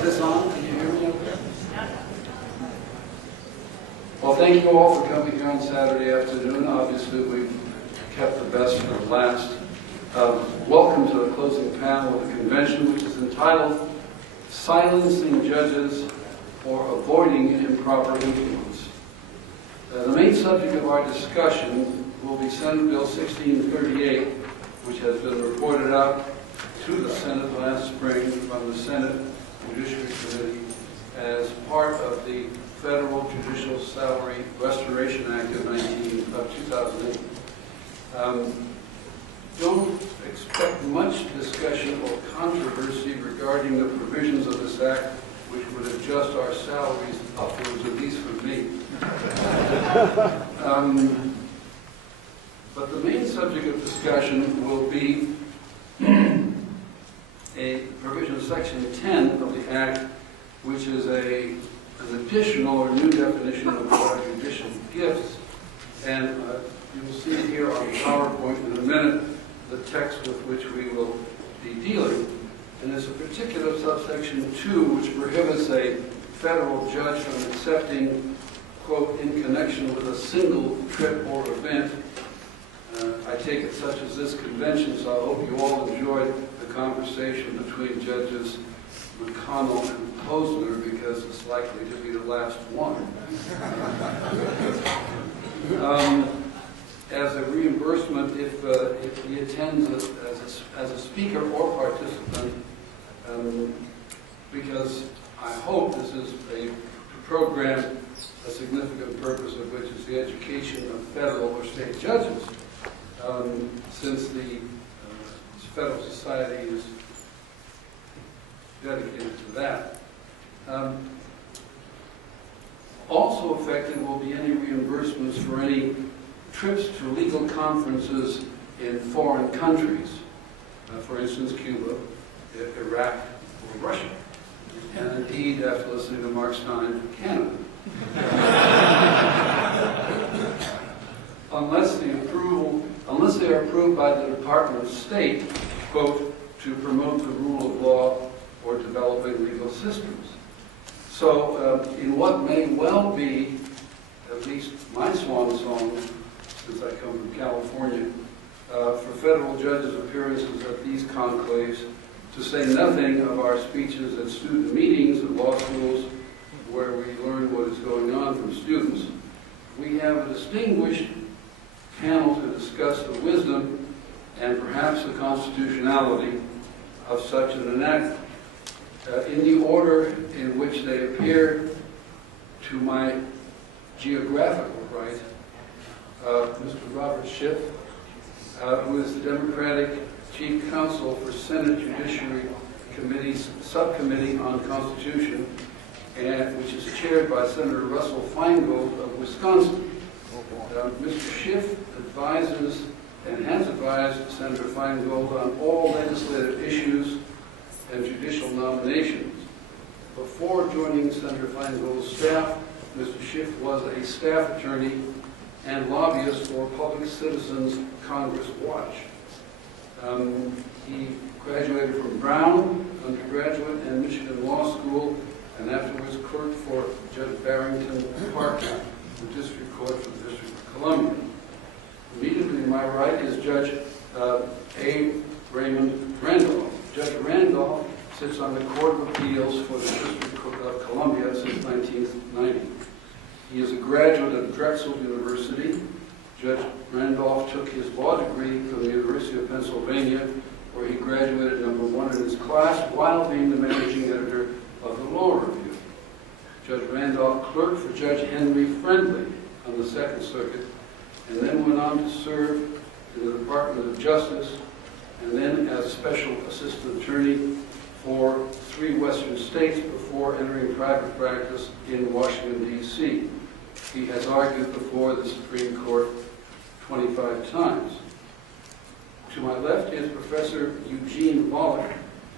Is this on? Can you hear me okay? Well, thank you all for coming here on Saturday afternoon. Obviously, we've kept the best for last. Welcome to the closing panel of the convention, which is entitled Silencing Judges or Avoiding Improper Influence. The main subject of our discussion will be Senate Bill 1638, which has been reported out to the Senate last spring from the Senate Judiciary Committee as part of the Federal Judicial Salary Restoration Act of 2008. Don't expect much discussion or controversy regarding the provisions of this act, which would adjust our salaries upwards, at least for me. But the main subject of discussion will be a provision of Section 10 of the Act, which is an additional or new definition of what are judicial gifts. And you will see here on the PowerPoint in a minute the text with which we will be dealing. And there's a particular subsection 2 which prohibits a federal judge from accepting, quote, in connection with a single trip or event. I take it such as this convention, so I hope you all enjoyed the conversation between Judges McConnell and Posner, because it's likely to be the last one. As a reimbursement, if he attends as a speaker or participant, because I hope this is a program, a significant purpose of which is the education of federal or state judges, since the Federal Society is dedicated to that. Also affected will be any reimbursements for any trips to legal conferences in foreign countries, for instance, Cuba, Iraq, or Russia, and indeed, after listening to Mark Stein, Canada. Unless they are approved by the Department of State, quote, to promote the rule of law or developing legal systems. So, in what may well be, at least my swan song, since I come from California, for federal judges' appearances at these conclaves, to say nothing of our speeches at student meetings at law schools where we learn what is going on from students, we have a distinguished panel to discuss the wisdom and perhaps the constitutionality of such an enactment. In the order in which they appear to my geographical right, Mr. Robert Schiff, who is the Democratic Chief Counsel for Senate Judiciary Committee's Subcommittee on Constitution, and which is chaired by Senator Russell Feingold of Wisconsin. Mr. Schiff advises and has advised Senator Feingold on all legislative issues and judicial nominations. Before joining Senator Feingold's staff, Mr. Schiff was a staff attorney and lobbyist for Public Citizens Congress Watch. He graduated from Brown undergraduate and Michigan Law School, and afterwards clerked for Judge Barrington Parker, the District Court for the District of Columbia. Immediately to my right is Judge A. Raymond Randolph. Judge Randolph sits on the Court of Appeals for the District of Columbia since 1990. He is a graduate of Drexel University. Judge Randolph took his law degree from the University of Pennsylvania, where he graduated #1 in his class while being the managing editor of the Law Review. Judge Randolph clerked for Judge Henry Friendly on the Second Circuit, and then went on to serve in the Department of Justice, and then as special assistant attorney for 3 Western states before entering private practice in Washington, D.C. He has argued before the Supreme Court 25 times. To my left is Professor Eugene Volokh,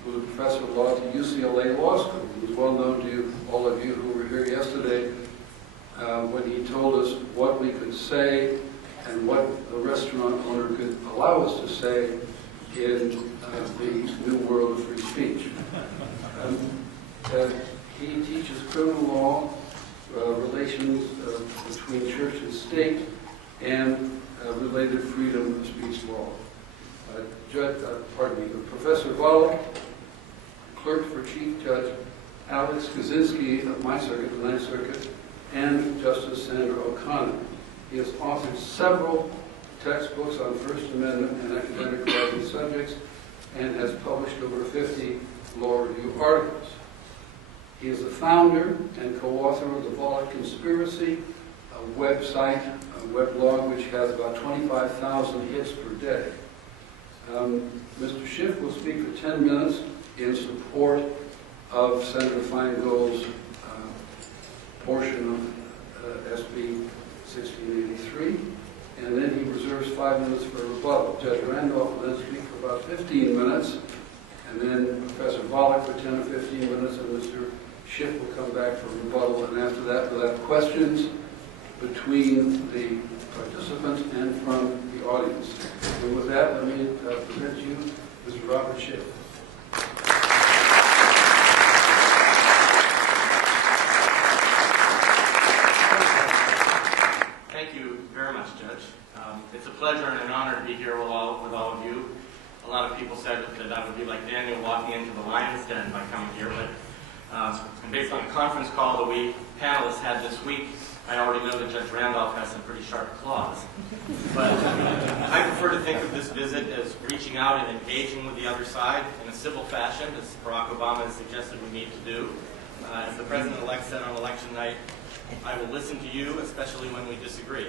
who is a professor of law at the UCLA Law School. He was well known to all of you who were here yesterday when he told us what we could say and what the restaurant owner could allow us to say in the new world of free speech. He teaches criminal law, relations between church and state, and related freedom of speech law. Professor Volokh, clerk for Chief Judge Alex Kaczynski of my circuit, the Ninth Circuit, and Justice Sandra O'Connor. He has authored several textbooks on First Amendment and academic writing subjects and has published over 50 law review articles. He is the founder and co-author of the Volokh Conspiracy, a website, a weblog which has about 25,000 hits per day. Mr. Schiff will speak for 10 minutes in support of Senator Feingold's portion of SB 1683, and then he reserves 5 minutes for rebuttal. Judge Randolph will then speak for about 15 minutes, and then Professor Volokh for 10 or 15 minutes, and Mr. Schiff will come back for rebuttal, and after that we'll have questions between the participants and from the audience. And with that, let me present you Mr. Robert Schiff. Thank you very much, Judge. It's a pleasure and an honor to be here with all of you. A lot of people said that I would be like Daniel walking into the lion's den by coming here, but based on the conference call that we panelists had this week, I already know that Judge Randolph has some pretty sharp claws. But I prefer to think of this visit as reaching out and engaging with the other side in a civil fashion, as Barack Obama has suggested we need to do. As the President-elect said on election night, I will listen to you, especially when we disagree.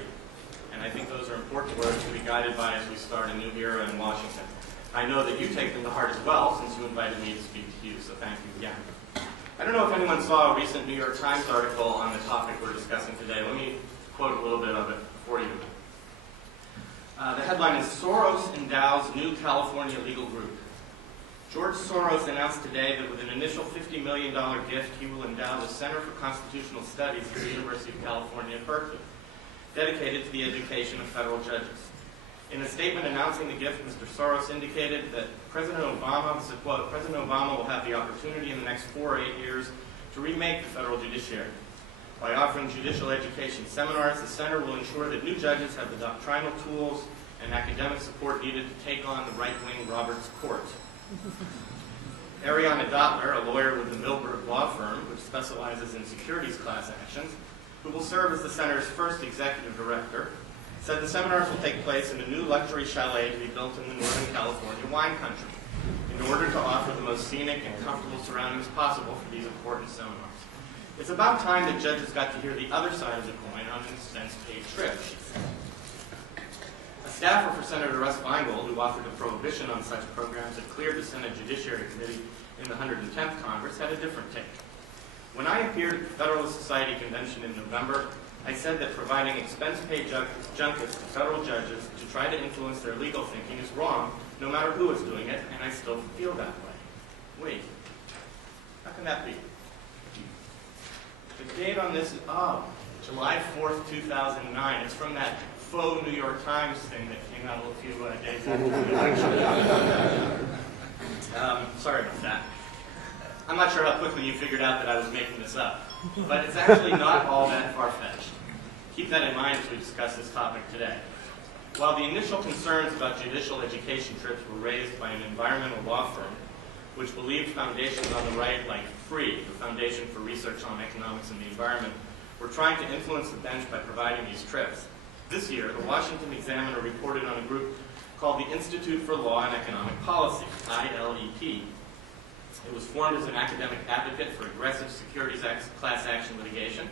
And I think those are important words to be guided by as we start a new era in Washington. I know that you take them to heart as well, since you invited me to speak to you, so thank you again. I don't know if anyone saw a recent New York Times article on the topic we're discussing today. Let me quote a little bit of it for you. The headline is, Soros endows new California legal group. George Soros announced today that with an initial $50 million gift, he will endow the Center for Constitutional Studies at the University of California at Berkeley, dedicated to the education of federal judges. In a statement announcing the gift, Mr. Soros indicated that President Obama, said, quote, President Obama will have the opportunity in the next 4 or 8 years to remake the federal judiciary. By offering judicial education seminars, the center will ensure that new judges have the doctrinal tools and academic support needed to take on the right-wing Roberts Court. Ariana Dottler, a lawyer with the Milberg law firm, which specializes in securities class actions, who will serve as the center's first executive director, said the seminars will take place in a new luxury chalet to be built in the Northern California wine country in order to offer the most scenic and comfortable surroundings possible for these important seminars. It's about time that judges got to hear the other side of the coin on an expense-paid trip, she said. A staffer for Senator Russ Feingold, who offered a prohibition on such programs that cleared the Senate Judiciary Committee in the 110th Congress, had a different take. When I appeared at the Federalist Society Convention in November, I said that providing expense-paid junkets to federal judges to try to influence their legal thinking is wrong, no matter who is doing it, and I still feel that way. Wait, how can that be? The date on this is, July 4th, 2009. It's from that faux New York Times thing that came out a few days after the election. Sorry about that. I'm not sure how quickly you figured out that I was making this up, but it's actually not all that far-fetched. Keep that in mind as we discuss this topic today. While the initial concerns about judicial education trips were raised by an environmental law firm, which believed foundations on the right, like FREE, the Foundation for Research on Economics and the Environment, were trying to influence the bench by providing these trips. This year, the Washington Examiner reported on a group called the Institute for Law and Economic Policy, ILEP. It was formed as an academic advocate for aggressive securities class action litigation,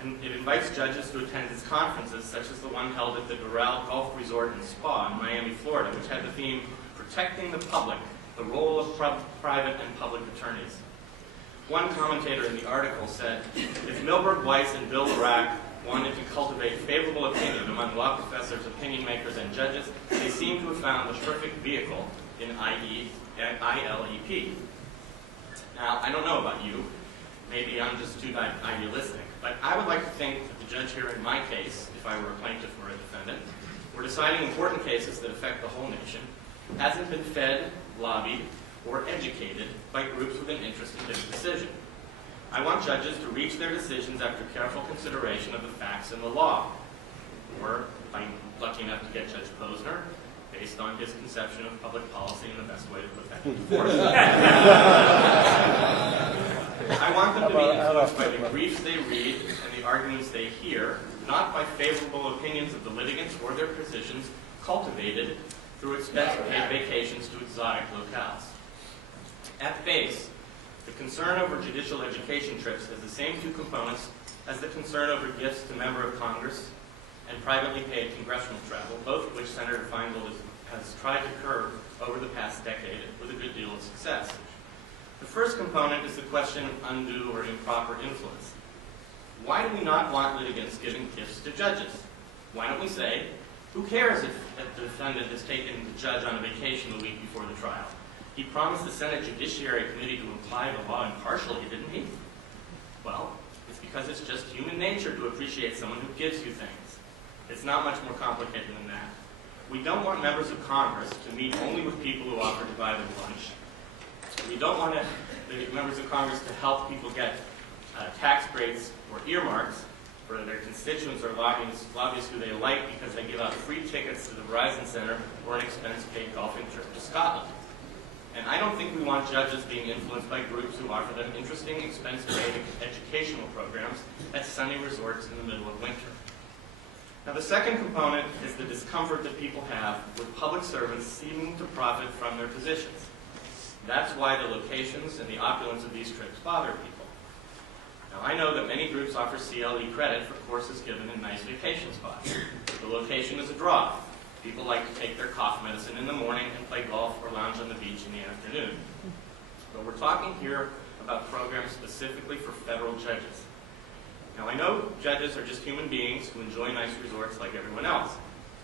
and it invites judges to attend its conferences, such as the one held at the Doral Golf Resort and Spa in Miami, Florida, which had the theme, Protecting the Public, the Role of Private and Public Attorneys. One commentator in the article said, if Milberg, Weiss, and Bill Barak wanted to cultivate favorable opinion among law professors, opinion makers, and judges, they seem to have found the perfect vehicle in ILEP. Now, I don't know about you. Maybe I'm just too idealistic. But I would like to think that the judge here in my case, if I were a plaintiff or a defendant, were deciding important cases that affect the whole nation, hasn't been fed, lobbied, or educated by groups with an interest in this decision. I want judges to reach their decisions after careful consideration of the facts and the law. Or, if I'm lucky enough to get Judge Posner, based on his conception of public policy and the best way to put that into force. I want them to be influenced by the briefs they read and the arguments they hear, not by favorable opinions of the litigants or their positions cultivated through expensive-paid vacations to exotic locales. At base, the concern over judicial education trips has the same two components as the concern over gifts to member of Congress and privately paid congressional travel, both of which Senator Feingold has tried to curb over the past decade with a good deal of success. The first component is the question of undue or improper influence. Why do we not want litigants giving gifts to judges? Why don't we say, who cares if the defendant has taken the judge on a vacation the week before the trial? He promised the Senate Judiciary Committee to apply the law impartially, didn't he? Well, it's because it's just human nature to appreciate someone who gives you things. It's not much more complicated than that. We don't want members of Congress to meet only with people who offer to buy them lunch. We don't want the members of Congress to help people get tax breaks or earmarks for their constituents or lobbyists who they like because they give out free tickets to the Verizon Center or an expense-paid golfing trip to Scotland. And I don't think we want judges being influenced by groups who offer them interesting, expense-paid educational programs at sunny resorts in the middle of winter. Now, the second component is the discomfort that people have with public servants seeming to profit from their positions. That's why the locations and the opulence of these trips bother people. Now, I know that many groups offer CLE credit for courses given in nice vacation spots. The location is a draw. People like to take their cough medicine in the morning and play golf or lounge on the beach in the afternoon. But we're talking here about programs specifically for federal judges. Now, I know judges are just human beings who enjoy nice resorts like everyone else.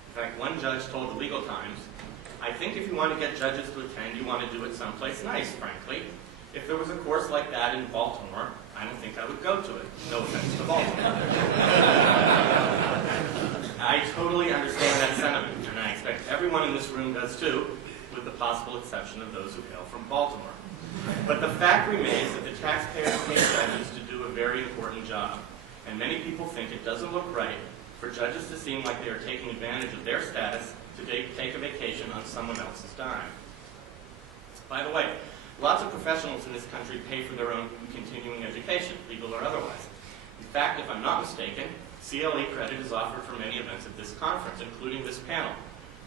In fact, one judge told the Legal Times, I think if you want to get judges to attend, you want to do it someplace nice, frankly. If there was a course like that in Baltimore, I don't think I would go to it. No offense to Baltimore. I totally understand that sentiment, and I expect everyone in this room does too, with the possible exception of those who hail from Baltimore. But the fact remains that the taxpayers pay judges to do a very important job, and many people think it doesn't look right for judges to seem like they are taking advantage of their status to take a vacation on someone else's dime. By the way, lots of professionals in this country pay for their own continuing education, legal or otherwise. In fact, if I'm not mistaken, CLE credit is offered for many events at this conference, including this panel.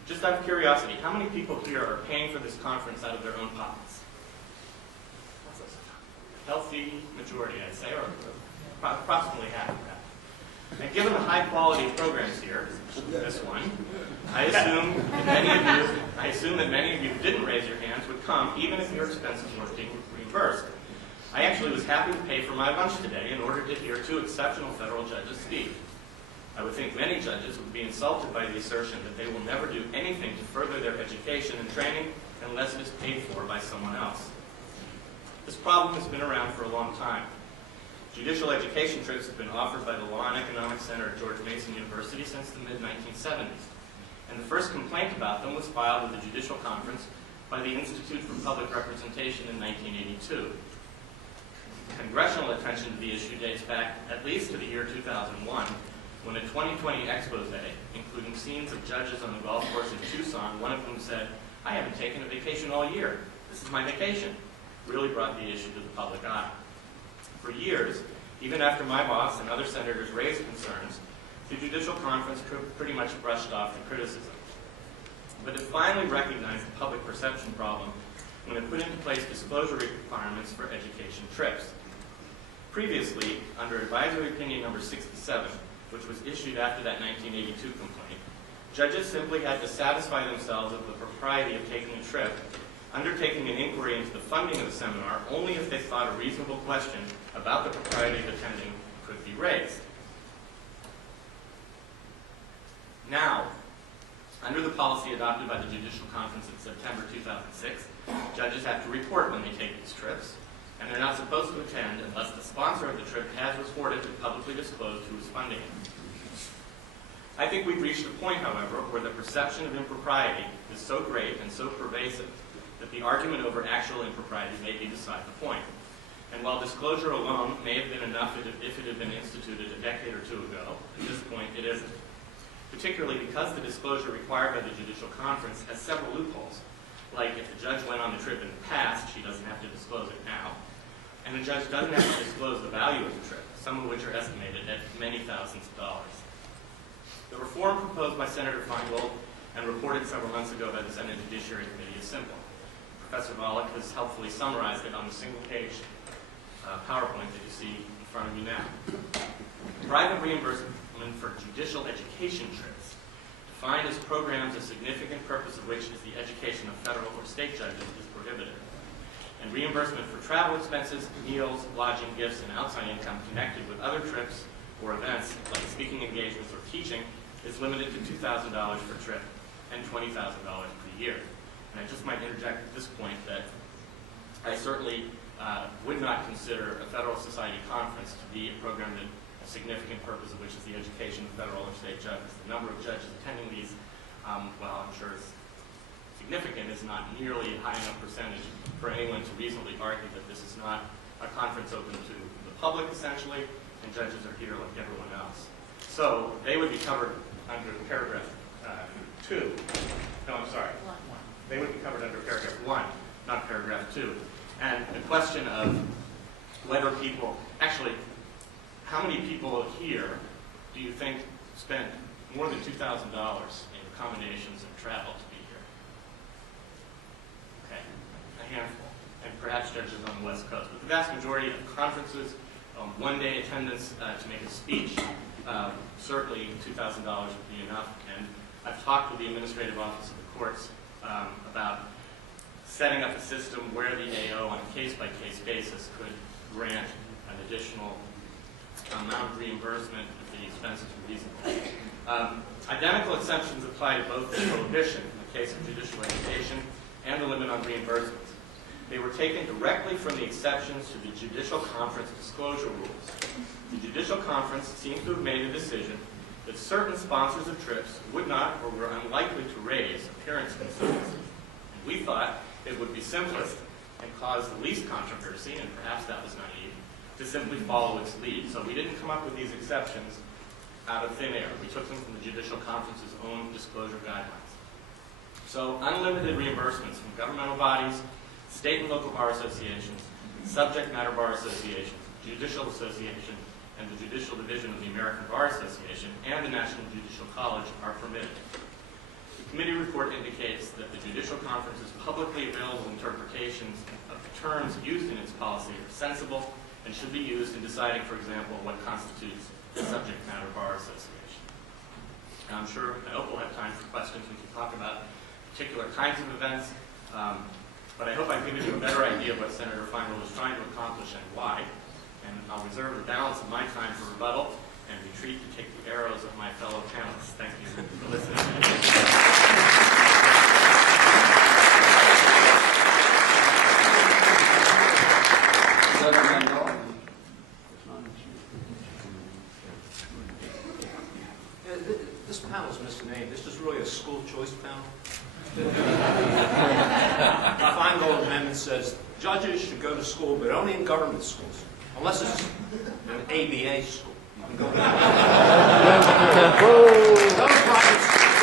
Just out of curiosity, how many people here are paying for this conference out of their own pockets? That's a healthy majority, I'd say, or approximately half of that. And given the high quality of programs here, this one, I assume that many of you who didn't raise your hands would come, even if your expenses weren't being reimbursed. I actually was happy to pay for my lunch today in order to hear two exceptional federal judges speak. I would think many judges would be insulted by the assertion that they will never do anything to further their education and training unless it is paid for by someone else. This problem has been around for a long time. Judicial education trips have been offered by the Law and Economics Center at George Mason University since the mid-1970s. And the first complaint about them was filed with the Judicial Conference by the Institute for Public Representation in 1982. Congressional attention to the issue dates back at least to the year 2001, when a 2020 expose, including scenes of judges on the golf course in Tucson, one of whom said, I haven't taken a vacation all year. This is my vacation, really brought the issue to the public eye. For years, even after my boss and other senators raised concerns, the Judicial Conference pretty much brushed off the criticism. But it finally recognized the public perception problem when it put into place disclosure requirements for education trips. Previously, under Advisory Opinion number 67, which was issued after that 1982 complaint, judges simply had to satisfy themselves of the propriety of taking a trip, undertaking an inquiry into the funding of the seminar only if they thought a reasonable question about the propriety of attending could be raised. Now, under the policy adopted by the Judicial Conference in September 2006, judges have to report when they take these trips, and they're not supposed to attend unless the sponsor of the trip has reported and publicly disclosed who is funding it. I think we've reached a point, however, where the perception of impropriety is so great and so pervasive that the argument over actual impropriety may be beside the point. And while disclosure alone may have been enough if it had been instituted a decade or two ago, at this point it isn't. Particularly because the disclosure required by the Judicial Conference has several loopholes. Like if the judge went on the trip in the past, she doesn't have to disclose it now. And the judge doesn't have to disclose the value of the trip, some of which are estimated at many thousands of dollars. The reform proposed by Senator Feingold and reported several months ago by the Senate Judiciary Committee is simple. Professor Volokh has helpfully summarized it on the single-page PowerPoint that you see in front of you now. Private reimbursement for judicial education trips, defined as programs a significant purpose of which is the education of federal or state judges, is prohibited. And reimbursement for travel expenses, meals, lodging, gifts, and outside income connected with other trips or events like speaking engagements or teaching is limited to $2,000 per trip and $20,000 per year. And I just might interject at this point that I certainly would not consider a Federal Society conference to be a program that a significant purpose of which is the education of federal or state judges. The number of judges attending these, while I'm sure it's significant, is not nearly a high enough percentage for anyone to reasonably argue that this is not a conference open to the public, essentially, and judges are here like everyone else. So they would be covered under paragraph 2. No, I'm sorry. They would be covered under paragraph 1, not paragraph 2. And the question of whether people, actually, how many people here do you think spent more than $2,000 in accommodations and travel to be here? Okay, a handful, and perhaps judges on the West Coast. But the vast majority of conferences, one-day attendance to make a speech, certainly $2,000 would be enough. And I've talked with the Administrative Office of the Courts about setting up a system where the AO on a case-by-case basis could grant an additional amount of reimbursement if the expenses were reasonable. Identical exceptions apply to both the prohibition in the case of judicial education and the limit on reimbursements. They were taken directly from the exceptions to the Judicial Conference disclosure rules. The Judicial Conference seems to have made a decision that certain sponsors of trips would not or were unlikely to raise appearance concerns. And we thought it would be simplest and cause the least controversy, and perhaps that was naive, to simply follow its lead. So we didn't come up with these exceptions out of thin air. We took them from the Judicial Conference's own disclosure guidelines. So unlimited reimbursements from governmental bodies, state and local bar associations, subject matter bar associations, judicial association, and the Judicial Division of the American Bar Association and the National Judicial College are permitted. The committee report indicates that the Judicial Conference's publicly available interpretations of the terms used in its policy are sensible and should be used in deciding, for example, what constitutes a subject matter bar association. And I'm sure, I hope we'll have time for questions. We can talk about particular kinds of events, but I hope I've given you a better idea of what Senator Feingold was trying to accomplish and why. And I'll reserve the balance of my time for rebuttal and retreat to take the arrows of my fellow panelists. Thank you for listening. This panel's misnamed. This is really a school choice panel. The Feingold Amendment says judges should go to school, but only in government schools, unless it's an ABA school. You can go there. No private schools.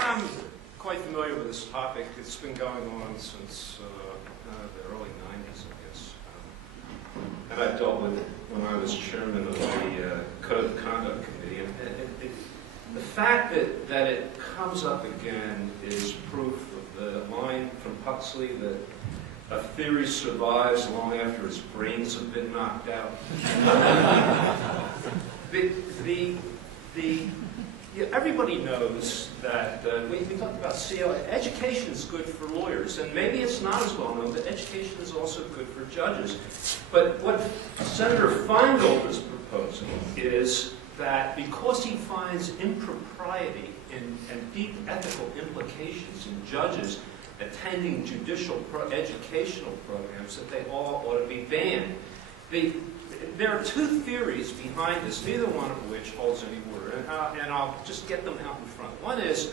I'm quite familiar with this topic. It's been going on since the early 90s, I guess. And I've dealt with it when I was chairman of the Code of Conduct Committee. And the fact that it comes up again is proof of the line from Huxley that a theory survives long after its brains have been knocked out. Everybody knows that we talked about CLA. Education is good for lawyers, and maybe it's not as well known, but education is also good for judges. But what Senator Feingold is proposing is that because he finds impropriety and deep ethical implications in judges attending judicial educational programs, that they all ought to be banned. There are two theories behind this, neither one of which holds any water, and I'll just get them out in front. One is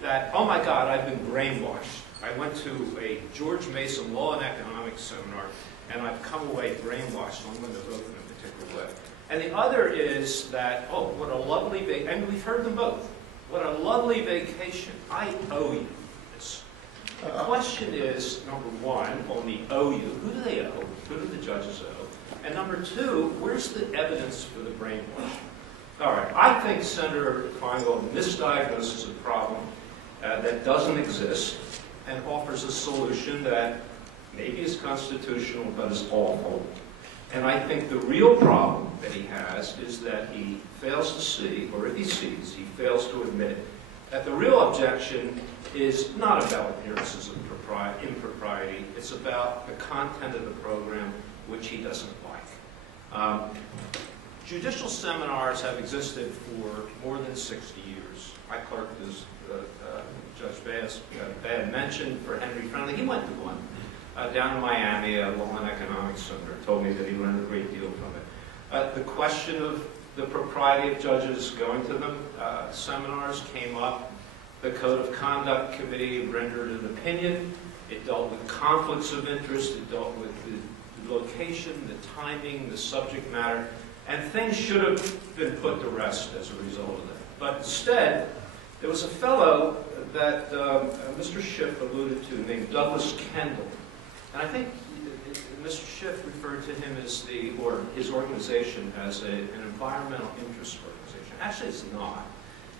that, oh my God, I've been brainwashed. I went to a George Mason Law and Economics seminar, and I've come away brainwashed, so I'm going to vote in a particular way. And the other is that, oh, what a lovely vacation, and we've heard them both. What a lovely vacation. I owe you this. The question is, number one, on the owe you, who do they owe? Who do the judges owe? And number two, where's the evidence for the brainwashing? All right, I think Senator Feingold misdiagnoses a problem that doesn't exist and offers a solution that maybe is constitutional but is awful. And I think the real problem that he has is that he fails to see, or if he sees, he fails to admit that the real objection is not about appearances of impropriety. It's about the content of the program, which he doesn't like. Judicial seminars have existed for more than 60 years. I clerked, as Judge Badd mentioned, for Henry Friendly. He went to one down in Miami, a law and economics seminar, told me that he learned a great deal from it. The question of the propriety of judges going to them seminars came up. The Code of Conduct Committee rendered an opinion. It dealt with conflicts of interest. It dealt with the location, the timing, the subject matter. And things should have been put to rest as a result of that. But instead, there was a fellow that Mr. Schiff alluded to named Douglas Kendall. And I think Mr. Schiff referred to him as or his organization as an environmental interest organization. Actually, it's not.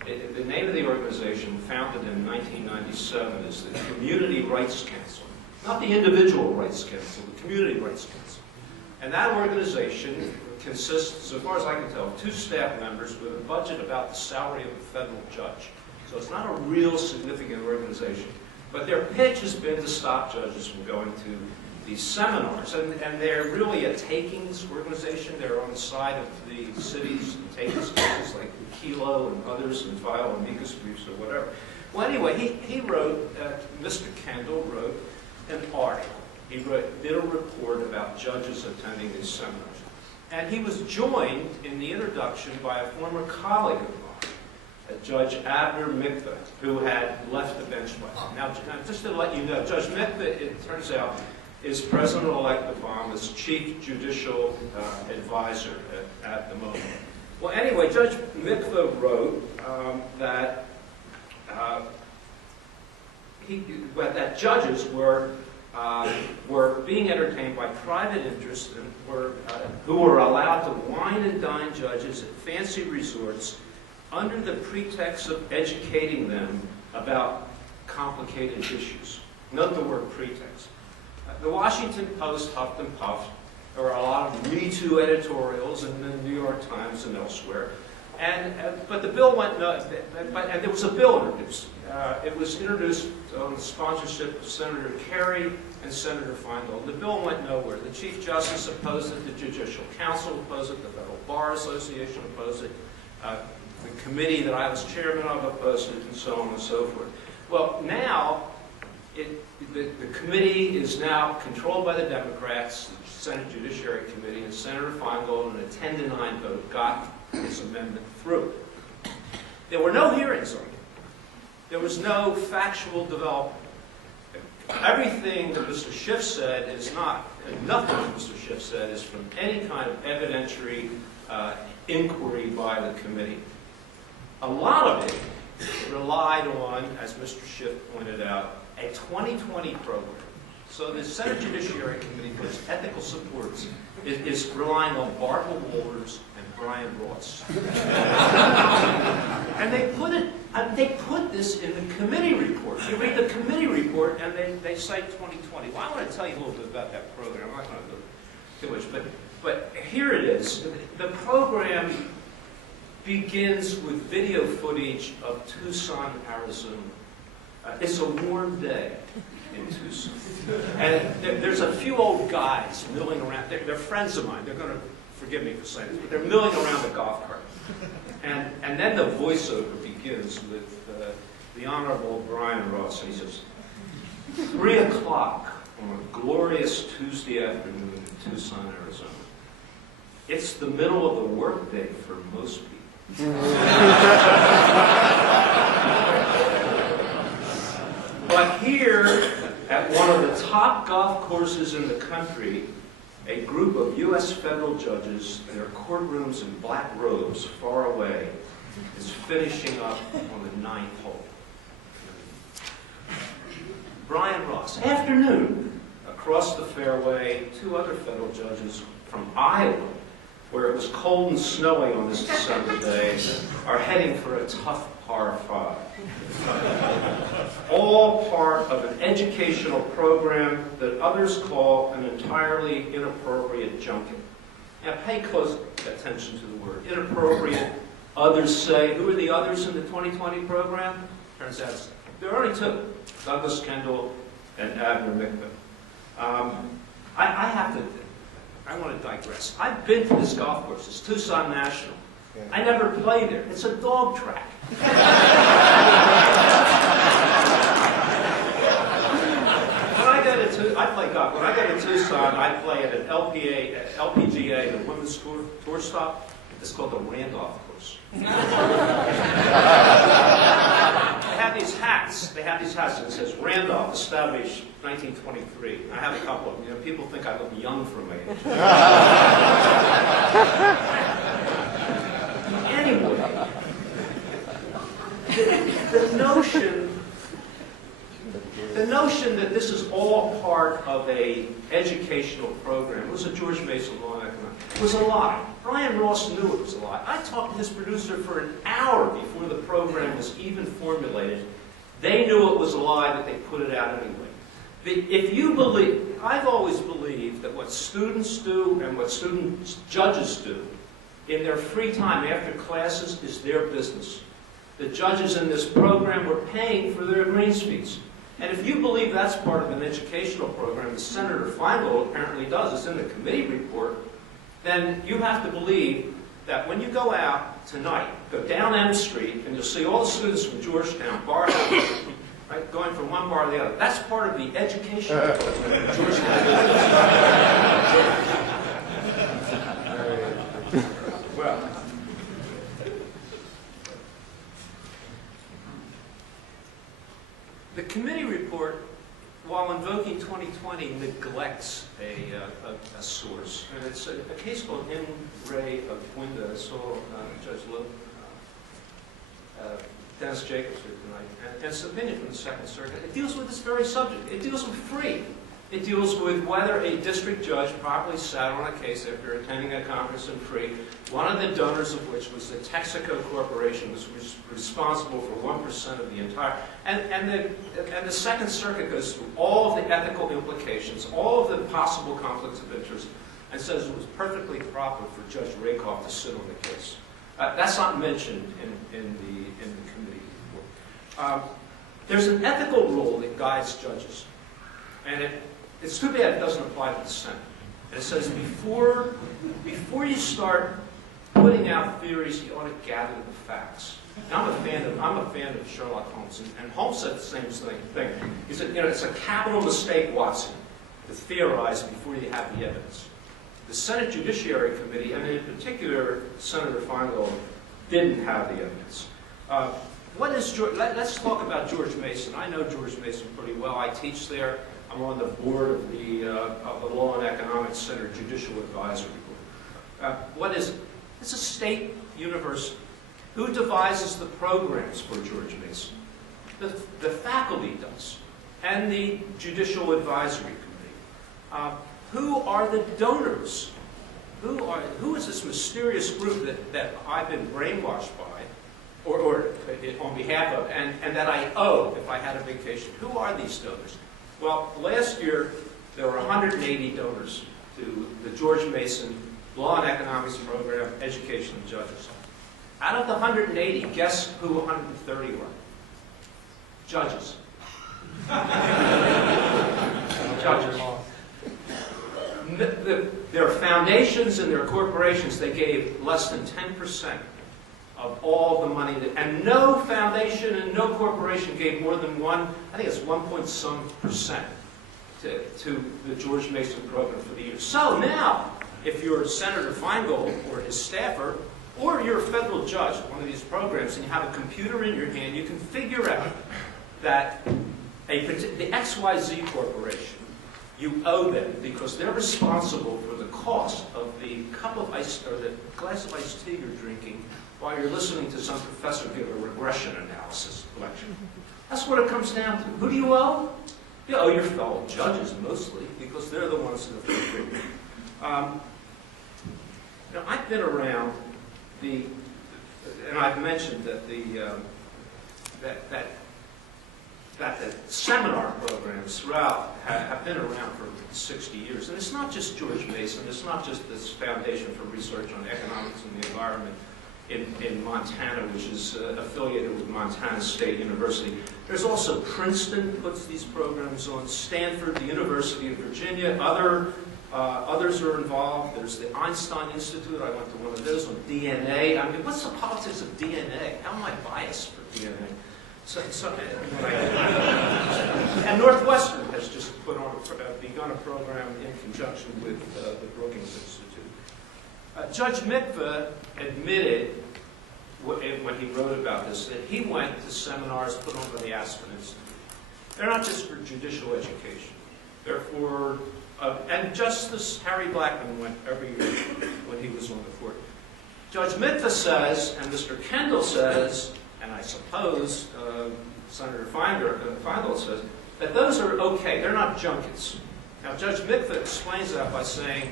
The name of the organization, founded in 1997, is the Community Rights Council. Not the Individual Rights Council, the Community Rights Council. And that organization consists, so far as I can tell, of 2 staff members with a budget about the salary of a federal judge. So it's not a real significant organization. But their pitch has been to stop judges from going to these seminars. And they're really a takings organization. They're on the side of the cities and takings cases like Kilo and others and file amicus briefs or whatever. Well, anyway, he wrote, Mr. Kendall wrote an article. He did a report about judges attending these seminars. And he was joined in the introduction by a former colleague of mine, Judge Abner Mikva, who had left the bench by now. Now, just to let you know, Judge Mikva, it turns out, is President-elect Obama's chief judicial advisor at the moment. Well, anyway, Judge Mikva wrote that judges were being entertained by private interests and who were allowed to wine and dine judges at fancy resorts under the pretext of educating them about complicated issues. Note the word pretext. The Washington Post huffed and puffed. There were a lot of Me Too editorials in the New York Times and elsewhere. But the bill went, and there was a bill introduced. It was introduced on the sponsorship of Senator Kerry and Senator Feingold. The bill went nowhere. The Chief Justice opposed it, the Judicial Council opposed it, the Federal Bar Association opposed it, the committee that I was chairman of opposed it, and so on and so forth. Well, now, the committee is now controlled by the Democrats, the Senate Judiciary Committee, and Senator Feingold, in a 10-9 vote, got his amendment through. There were no hearings on it. There was no factual development. Everything that Mr. Schiff said is not, and nothing that Mr. Schiff said is from any kind of evidentiary inquiry by the committee. A lot of it relied on, as Mr. Schiff pointed out, a 2020 program. So the Senate Judiciary Committee, for its ethical supports, is relying on Barbara Walters and Brian Ross. And they put this in the committee report. You read the committee report and they cite 2020. Well, I want to tell you a little bit about that program. I'm not going to go too much, but here it is. The program begins with video footage of Tucson, Arizona. It's a warm day in Tucson. And there's a few old guys milling around. They're friends of mine. They're going to forgive me for saying this, but they're milling around the golf cart. And then the voiceover begins with the Honorable Brian Ross. And he says, 3 o'clock on a glorious Tuesday afternoon in Tucson, Arizona. It's the middle of the workday for most people. But here at one of the top golf courses in the country, a group of U.S. federal judges in their courtrooms in black robes far away is finishing up on the 9th hole. Brian Ross, afternoon, across the fairway, 2 other federal judges from Iowa, where it was cold and snowy on this December day, are heading for a tough par 5. All part of an educational program that others call an entirely inappropriate junket. Now pay close attention to the word inappropriate. Others say, who are the others in the 2020 program? Turns out there are only 2, Douglas Kendall and Abner Mikva. I want to digress. I've been to this golf course. It's Tucson National. I never played there. It's a dog track. I play golf. When I go to Tucson, I play at an LPGA, the Women's Tour Stop. It's called the Randolph course. They have these hats. They have these hats that says Randolph, established 1923. I have a couple of them. You know, people think I look young for my age. Anyway, the notion that this is all part of a educational program, it was a George Mason law and economics, was a lie. Brian Ross knew it was a lie. I talked to his producer for an hour before the program was even formulated. They knew it was a lie, but they put it out anyway. If you believe, I've always believed that what students do and what judges do in their free time after classes is their business. The judges in this program were paying for their greens fees. And if you believe that's part of an educational program, as Senator Feingold apparently does, it's in the committee report, then you have to believe that when you go out tonight, go down M Street, and you'll see all the students from Georgetown, bar hopping, right, going from one bar to the other. That's part of the educational program at Georgetown. Well, the committee report, while invoking 2020, neglects a source. And it's a case called In Re Aguinda. I saw Judge Dennis Jacobs here tonight. And it's an opinion from the Second Circuit. It deals with this very subject. It deals with free. It deals with whether a district judge properly sat on a case after attending a conference in free, one of the donors of which was the Texaco Corporation, which was responsible for 1% of the entire. And the Second Circuit goes through all of the ethical implications, all of the possible conflicts of interest, and says it was perfectly proper for Judge Rakoff to sit on the case. That's not mentioned in the committee report. There's an ethical rule that guides judges, and it's too bad it doesn't apply to the Senate. And it says before you start putting out theories, you ought to gather the facts. Now, I'm a fan of Sherlock Holmes, and Holmes said the same thing. He said, you know, it's a capital mistake, Watson, to theorize before you have the evidence. The Senate Judiciary Committee, and in particular Senator Feingold, didn't have the evidence. Let's talk about George Mason. I know George Mason pretty well. I teach there. I'm on the board of the Law and Economics Center Judicial Advisory Board. What is it? It's a state university. Who devises the programs for George Mason? The faculty does, and the Judicial Advisory Committee. Who are the donors? Who is this mysterious group that I've been brainwashed by, or on behalf of, and that I owe if I had a vacation? Who are these donors? Well, last year there were 180 donors to the George Mason Law and Economics Program, Education of Judges. Out of the 180, guess who 130 were? Judges. Judges. Their foundations and their corporations, they gave less than 10% of all the money, and no foundation and no corporation gave more than I think it's 1.some% to the George Mason program for the year. So now, if you're Senator Feingold or his staffer, or you're a federal judge at one of these programs and you have a computer in your hand, you can figure out that the XYZ Corporation, you owe them because they're responsible for the cost of the cup of ice or the glass of iced tea you're drinking while you're listening to some professor give a regression analysis lecture. That's what it comes down to. Who do you owe? You owe your fellow judges mostly because they're the ones that have been I've been around and I've mentioned that that the seminar programs throughout have been around for 60 years. And it's not just George Mason, it's not just this Foundation for Research on Economics and the Environment in Montana, which is affiliated with Montana State University. There's also Princeton puts these programs on, Stanford, the University of Virginia, others are involved. There's the Einstein Institute, I went to one of those on DNA. I mean, what's the politics of DNA? How am I biased for DNA? And Northwestern has just begun a program in conjunction with the Brookings Institute. Judge Mikva admitted when he wrote about this that he went to seminars put on by the Aspen Institute. They're not just for judicial education. They're for, and Justice Harry Blackmun went every year when he was on the court. Judge Mikva says, and Mr. Kendall says, and I suppose Senator Feingold says, that those are okay. They're not junkets. Now, Judge Mikva explains that by saying,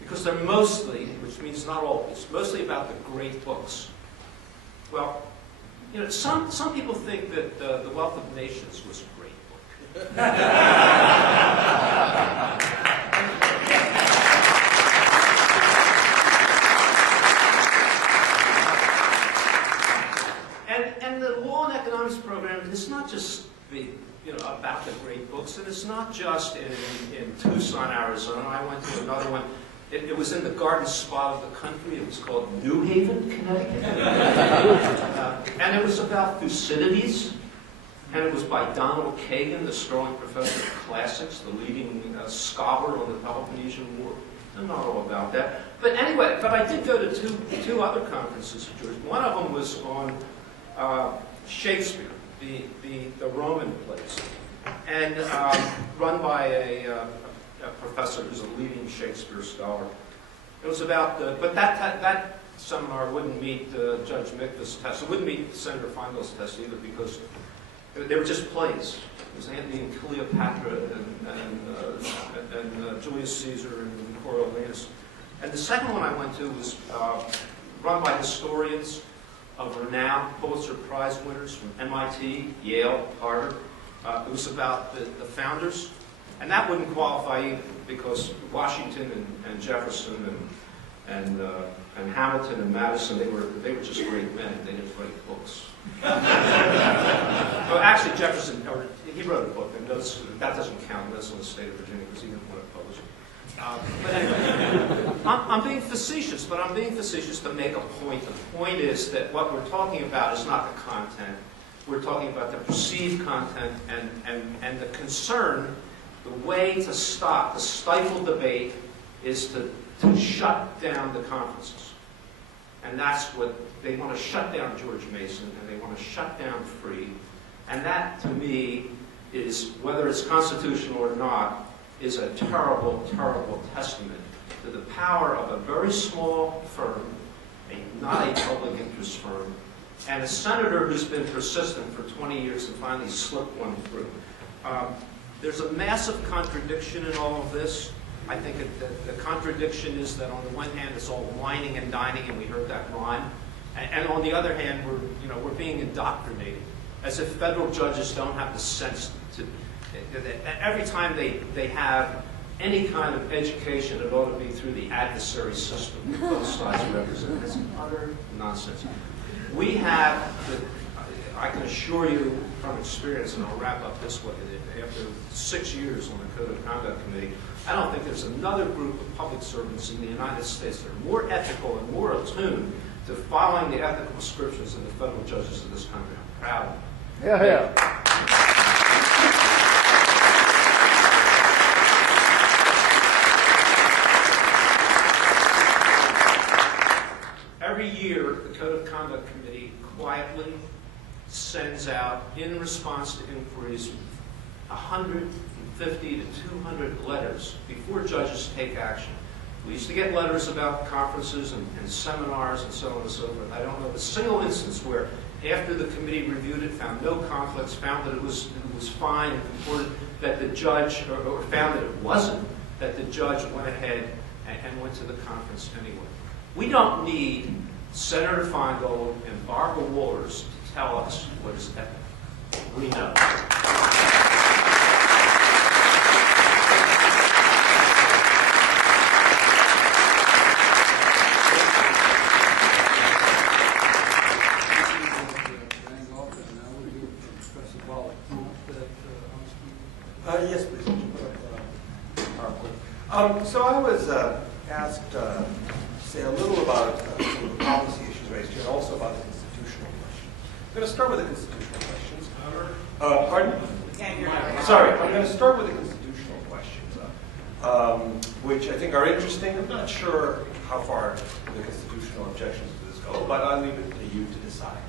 because they're mostly, which means not always, mostly about the great books. Well, you know, some people think that The Wealth of Nations was a great book. And the law and economics program is not just about the great books, and it's not just in Tucson, Arizona. I went to another one. It was in the garden spot of the country. It was called New Haven, Connecticut. And it was about Thucydides, and it was by Donald Kagan, the Sterling Professor of Classics, the leading scholar on the Peloponnesian War. I'm not all about that. But anyway, I did go to two other conferences, George. One of them was on Shakespeare, the Roman plays, and run by a professor who's a leading Shakespeare scholar. It was about but that seminar wouldn't meet Judge Mikva's test. It wouldn't meet Senator Feingold's test either because they were just plays. It was Antony and Cleopatra and Julius Caesar and Coriolanus. And the second one I went to was run by historians of renown, Pulitzer Prize winners from MIT, Yale, Harvard. It was about the founders. And that wouldn't qualify either because Washington and Jefferson and Hamilton and Madison, they were just great men. They didn't write books. Well, actually, Jefferson, he wrote a book, and that doesn't count. That's in the state of Virginia because he didn't want to publish it. But anyway, I'm being facetious, but I'm being facetious to make a point. The point is that what we're talking about is not the content. We're talking about the perceived content and the concern. The way to stifle debate is to shut down the conferences. And that's what, they want to shut down George Mason, and they want to shut down Freed. And that, to me, is, whether it's constitutional or not, is a terrible, terrible testament to the power of a very small firm, not a public interest firm, and a senator who's been persistent for 20 years and finally slipped one through. There's a massive contradiction in all of this. I think the contradiction is that on the one hand, it's all whining and dining, and we heard that rhyme. And on the other hand, we're being indoctrinated, as if federal judges don't have the sense to. Every time they have any kind of education, it ought to be through the adversary system that both sides represent. That's utter nonsense. We have, I can assure you from experience, and I'll wrap up this way, that after 6 years on the Code of Conduct Committee, I don't think there's another group of public servants in the United States that are more ethical and more attuned to following the ethical prescriptions than the federal judges of this country. I'm proud of them. Yeah, yeah. Every year, the Code of Conduct Committee quietly sends out, in response to inquiries 150 to 200 letters before judges take action. We used to get letters about conferences and seminars and so on and so forth. I don't know of a single instance where, after the committee reviewed it, found no conflicts, found that it was fine, and concluded that the judge, or found that it wasn't, that the judge went ahead and went to the conference anyway. We don't need Senator Feingold and Barbara Walters to tell us what is ethical. We know. Yes, please. So I was asked to say a little about some of the policy issues raised here, and also about the constitutional questions. I'm going to start with the constitutional questions. Pardon? Sorry, I'm going to start with the constitutional questions, which I think are interesting. I'm not sure how far the constitutional objections to this go, but I'll leave it to you to decide.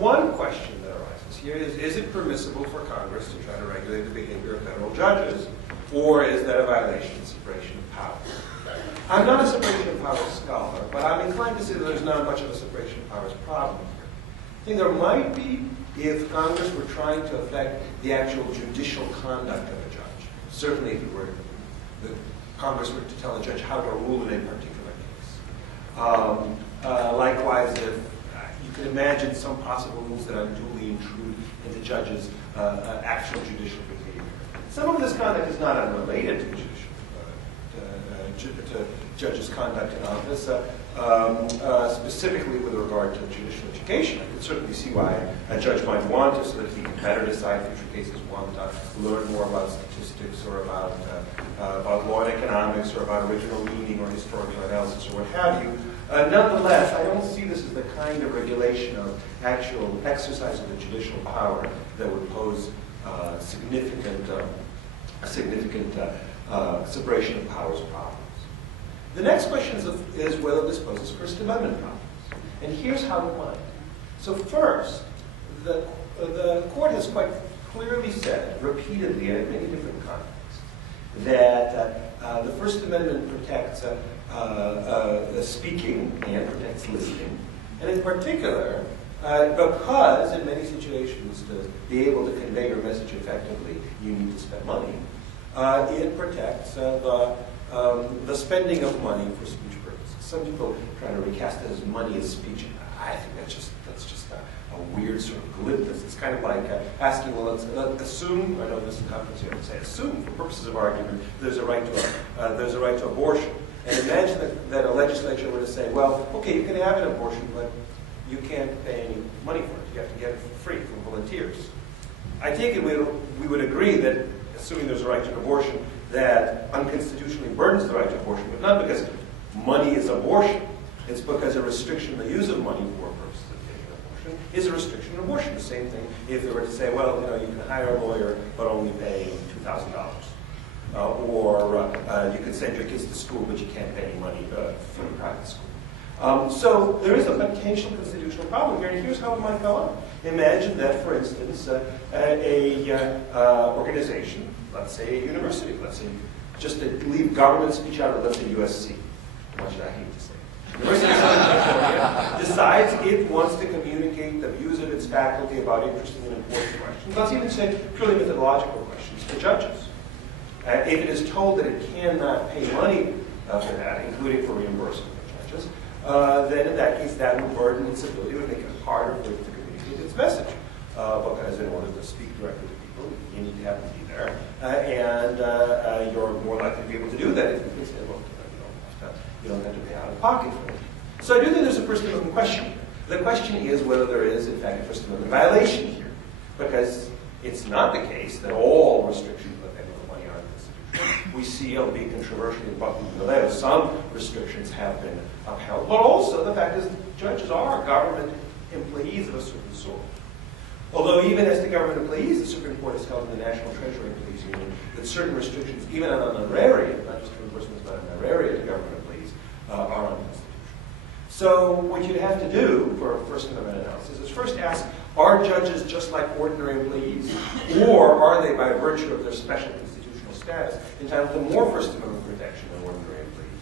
One question that arises here is it permissible for Congress to try to regulate the behavior of federal judges, or is that a violation of separation of powers? I'm not a separation of powers scholar, but I'm inclined to say that there's not much of a separation of powers problem here. I think there might be if Congress were trying to affect the actual judicial conduct of a judge. Certainly if it were, Congress were to tell a judge how to rule in a particular case. Likewise, if you can imagine some possible rules that unduly intrude into judges' actual judicial behavior. Some of this conduct is not unrelated to to judges' conduct in office, specifically with regard to judicial education. I can certainly see why a judge might want to, so that he can better decide future cases, want to learn more about statistics or about law and economics or about original meaning or historical analysis or what have you. Nonetheless, I don't see this as the kind of regulation of actual exercise of the judicial power that would pose significant separation of powers problems. The next question is whether this poses First Amendment problems. And here's how to find it. So first, the court has quite clearly said, repeatedly and in many different contexts, that the First Amendment protects speaking and protects listening. And in particular, because in many situations to be able to convey your message effectively, you need to spend money, it protects the spending of money for speech purposes. Some people try to recast it as money as speech. I think that's just a weird sort of glibness. It's kind of like asking, well, let's assume, I know this is a conference here, let's say, assume for purposes of argument there's a right to abortion. And imagine that a legislature were to say, well, okay, you can have an abortion, but you can't pay any money for it. You have to get it for free from volunteers. I take it we would agree that, assuming there's a right to an abortion, that unconstitutionally burdens the right to abortion, but not because money is abortion. It's because a restriction on the use of money for purposes of getting an abortion is a restriction on abortion. The same thing if they were to say, well, you can hire a lawyer, but only pay $2,000. Or you can send your kids to school, but you can't pay any money for a private school. So there is a potential constitutional problem here, and here's how it might go on. Imagine that, for instance, a organization, let's say a university, let's say, just to leave government speech out of, let's say USC, much I hate to say. University of Southern California decides it wants to communicate the views of its faculty about interesting and important questions. Let's even say purely methodological questions to judges. If it is told that it cannot pay money for that, including for reimbursement of judges, then in that case that would burden its ability, would make it harder for it to communicate its message. Because in order to speak directly to people, you need to have to be there. And you're more likely to be able to do that if you can say, look, you don't have to pay out of pocket for it. So I do think there's a First Amendment question here. The question is whether there is, in fact, a First Amendment violation here. Because it's not the case that all restrictions on the payment of money are unconstitutional. We see, albeit controversially in Buckingham, some restrictions have been upheld. But also, the fact is that judges are government employees of a certain sort. Although even as the government employees, the Supreme Court has held in the National Treasury Employees Union that certain restrictions, even on an honorarium, not just reimbursements, but an honorarium to government employees, are unconstitutional. So what you'd have to do for a First Amendment analysis is first ask, Are judges just like ordinary employees? Or are they, by virtue of their special constitutional status, entitled to more First Amendment protection than ordinary employees?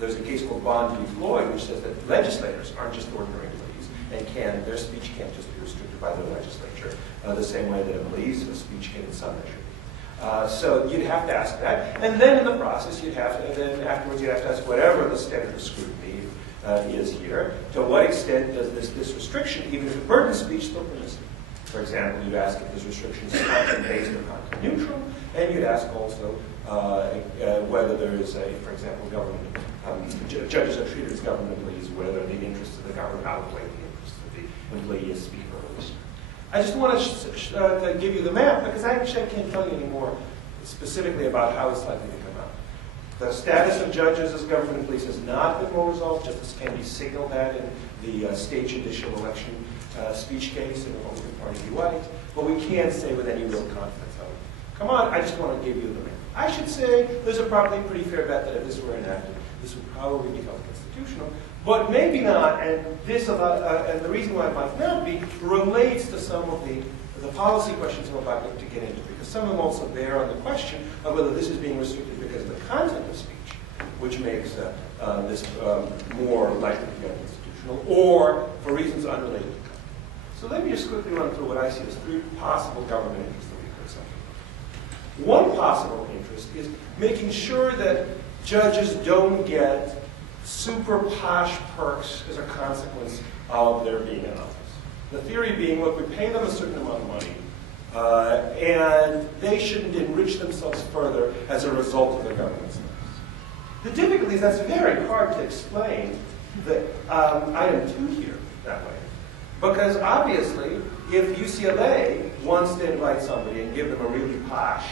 There's a case called Bond v. Floyd, which says that legislators aren't just ordinary employees, and their speech can't just be restricted by the legislature, the same way that employees' speech can in some measure. So you'd have to ask that, and then in the process, afterwards you'd have to ask whatever the standard of scrutiny is here, to what extent does this restriction, even if it burdens speech, still permissible? For example, you'd ask if this restriction is content-based or content-neutral, and you'd ask also whether there is for example, government, judges are treated as government employees, whether the interests of the government outweigh the interests of the employee as speaker or listener. I just want to give you the map, because I actually can't tell you any more specifically about how it's likely to come out. The status of judges as government employees has not been well resolved. Justice Kennedy signaled that in the state judicial election speech case in the Republican Party v. White, but we can't say with any real confidence how it come on. I just want to give you the map. I should say there's probably a pretty fair bet that if this were enacted, this would probably be held constitutional, but maybe not, and the reason why it might not be relates to some of the policy questions I'm about to get into, because some of them also bear on the question of whether this is being restricted because of the content of speech, which makes this more likely to be unconstitutional, or for reasons unrelated to content. So let me just quickly run through what I see as three possible government interests that we could suffer. One possible interest is making sure that judges don't get super posh perks as a consequence of their being in office. The theory being, look, we pay them a certain amount of money, and they shouldn't enrich themselves further as a result of their government status. The difficulty is that's very hard to explain the item 2 here that way. Because obviously, if UCLA wants to invite somebody and give them a really posh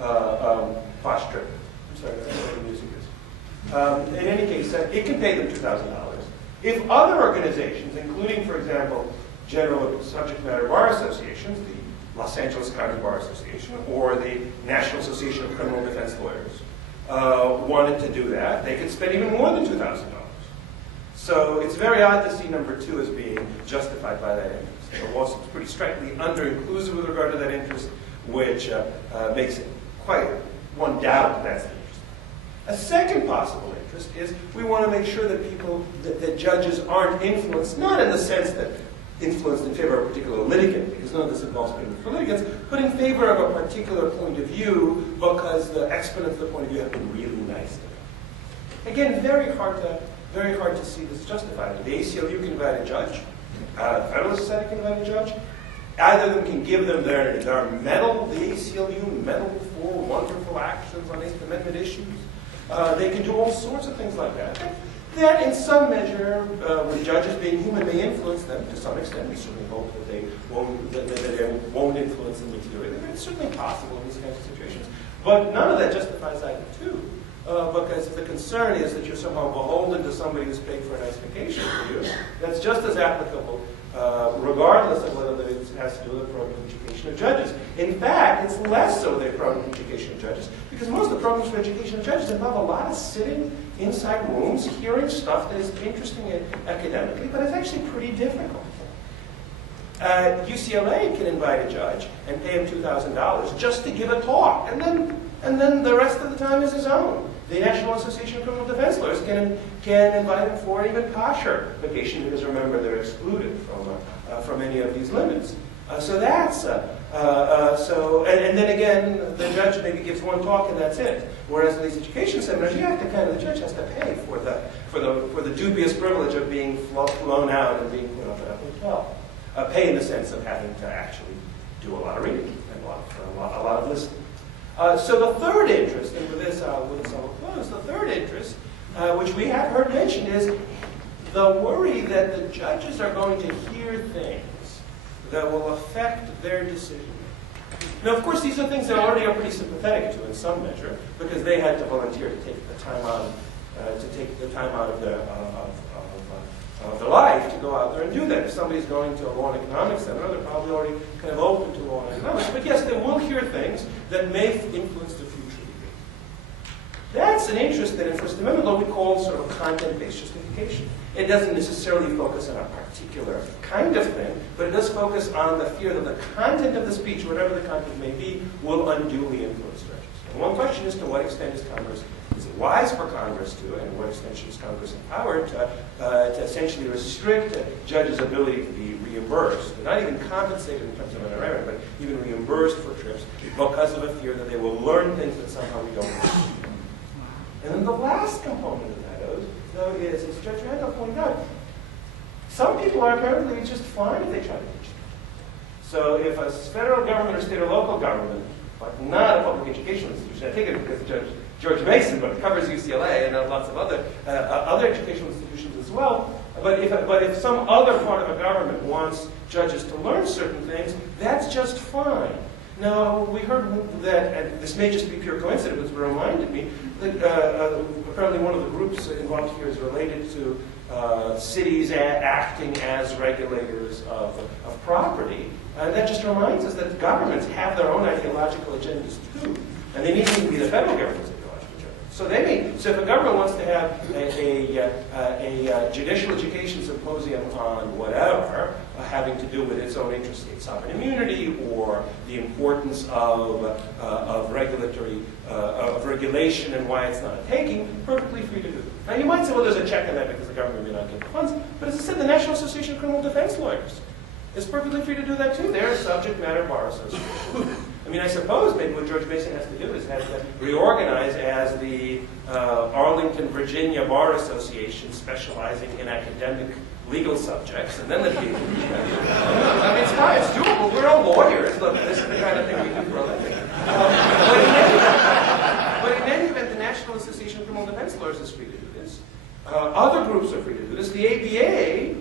trip, I'm sorry, that's what the music is. In any case, it can pay them $2,000. If other organizations, including, for example, general subject matter bar associations, the Los Angeles County Bar Association, or the National Association of Criminal Defense Lawyers, wanted to do that, they could spend even more than $2,000. So it's very odd to see number 2 as being justified by that interest. The lawsuit's pretty strikingly under-inclusive with regard to that interest, which makes it quite one doubt that's the interest. A second possible interest is we want to make sure that that judges aren't influenced, not in the sense that influenced in favor of a particular litigant, because none of this involves payment for litigants, but in favor of a particular point of view because the exponents of the point of view have been really nice to them. Again, very hard to see this justified. The ACLU can invite a judge. The Federalist Society can invite a judge. Either of them can give them their medal, the ACLU medal for wonderful actions on Eighth Amendment issues. They can do all sorts of things like that. That, in some measure, with judges being human, may influence them to some extent. We certainly hope that they won't influence them materially. It's certainly possible in these kinds of situations. But none of that justifies item 2. Because if the concern is that you're somehow beholden to somebody who's paid for a nice vacation for you, that's just as applicable, regardless of whether it has to do with the program of education of judges. In fact, it's less so the program of education of judges, because most of the programs for education of judges involve a lot of sitting inside rooms, hearing stuff that is interesting academically, but it's actually pretty difficult. UCLA can invite a judge and pay him $2,000 just to give a talk, and then the rest of the time is his own. The National Association of Criminal Defense Lawyers can invite him for an even posher vacation, because remember, they're excluded from any of these limits. So that's and then again, the judge maybe gives one talk and that's it. Whereas in these education seminars, the judge has to pay for the dubious privilege of being flown out and being put up at a hotel. Pay in the sense of having to actually do a lot of reading and a lot of listening. So the third interest, and with this I'll close, the third interest, which we have heard mentioned, is the worry that the judges are going to hear things that will affect their decision. Now, of course, these are things that already are pretty sympathetic to in some measure, because they had to volunteer to take the time out of their life to go out there and do that. If somebody's going to a law and economics seminar, they're probably already kind of open to law and economics. But yes, they will hear things that may influence the future debate. That's an interest that in First Amendment law we call sort of content-based justification. It doesn't necessarily focus on a particular kind of thing, but it does focus on the fear that the content of the speech, whatever the content may be, will unduly influence judges. And one question is, to what extent is it wise for Congress to, and to what extent is Congress empowered to essentially restrict a judge's ability to be reimbursed, not even compensated in terms of an arraignment, but even reimbursed for trips because of a fear that they will learn things that somehow we don't know. And then the last component of that, though, is, as Judge Randolph pointed out, some people are apparently just fine if they try to teach. So if a federal government or state or local government, but not a public educational institution, I take it because George Mason, but it covers UCLA and lots of other educational institutions as well. But if some other part of a government wants judges to learn certain things, that's just fine. Now, we heard that, and this may just be pure coincidence, but it reminded me that apparently one of the groups involved here is related to cities acting as regulators of property. And that just reminds us that governments have their own ideological agendas too. And they need to be the federal government's ideological agenda. So if a government wants to have a judicial education symposium on whatever, having to do with its own interest, state sovereign immunity, or the importance of regulation and why it's not a taking, perfectly free to do. Now you might say, well, there's a check on that because the government may not get the funds. But as I said, the National Association of Criminal Defense Lawyers is perfectly free to do that too. They're a subject matter bar association. I mean, I suppose maybe what George Mason has to do is has to reorganize as the Arlington, Virginia Bar Association, specializing in academic legal subjects, and then the people. I mean, it's fine, it's doable. We're all lawyers. Look, this is the kind of thing we do for a living. But in any event, the National Association of Criminal Defense Lawyers is free to do this. Other groups are free to do this. The ABA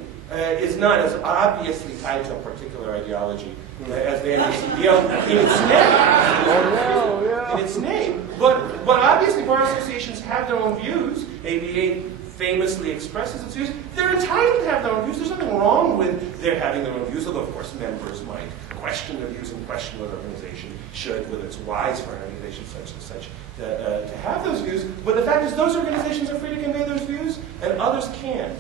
is not as obviously tied to a particular ideology as the NACDL in its name. In its name. But obviously bar associations have their own views. ABA famously expresses its views. They're entitled to have their own views. There's nothing wrong with their having their own views, although of course members might question their views and question whether an organization should, whether it's wise for an organization such and such to have those views. But the fact is those organizations are free to convey those views and others can't.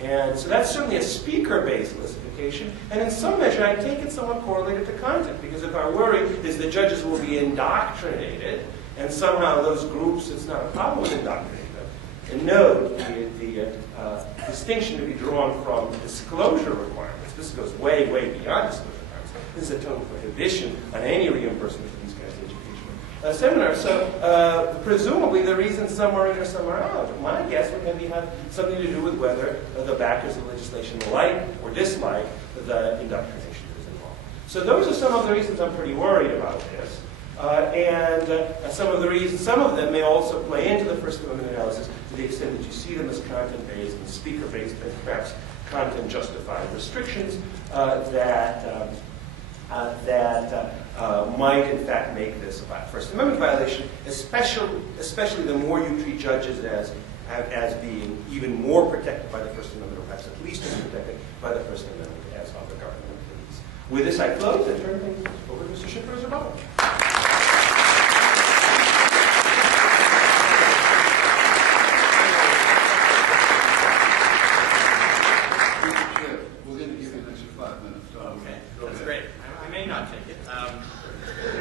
And so that's certainly a speaker-based listification, and in some measure I take it somewhat correlated to content, because if our worry is that judges will be indoctrinated, and somehow those groups, it's not a problem with indoctrinating them. And note the distinction to be drawn from disclosure requirements. This goes way, way beyond disclosure requirements. This is a total prohibition on any reimbursement for these kinds of educational seminars. So presumably the reason some are in or some are out. My guess would maybe have something to do with whether the backers of legislation like or dislike the indoctrination that is involved. So those are some of the reasons I'm pretty worried about this. Some of them may also play into the First Amendment analysis to the extent that you see them as content-based and speaker-based and perhaps content-justified restrictions that might in fact make this a First Amendment violation, especially the more you treat judges as being even more protected by the First Amendment, or perhaps at least as protected by the First Amendment as other government employees. With this I close and turn things over to Mr. Schiff for his rebuttal.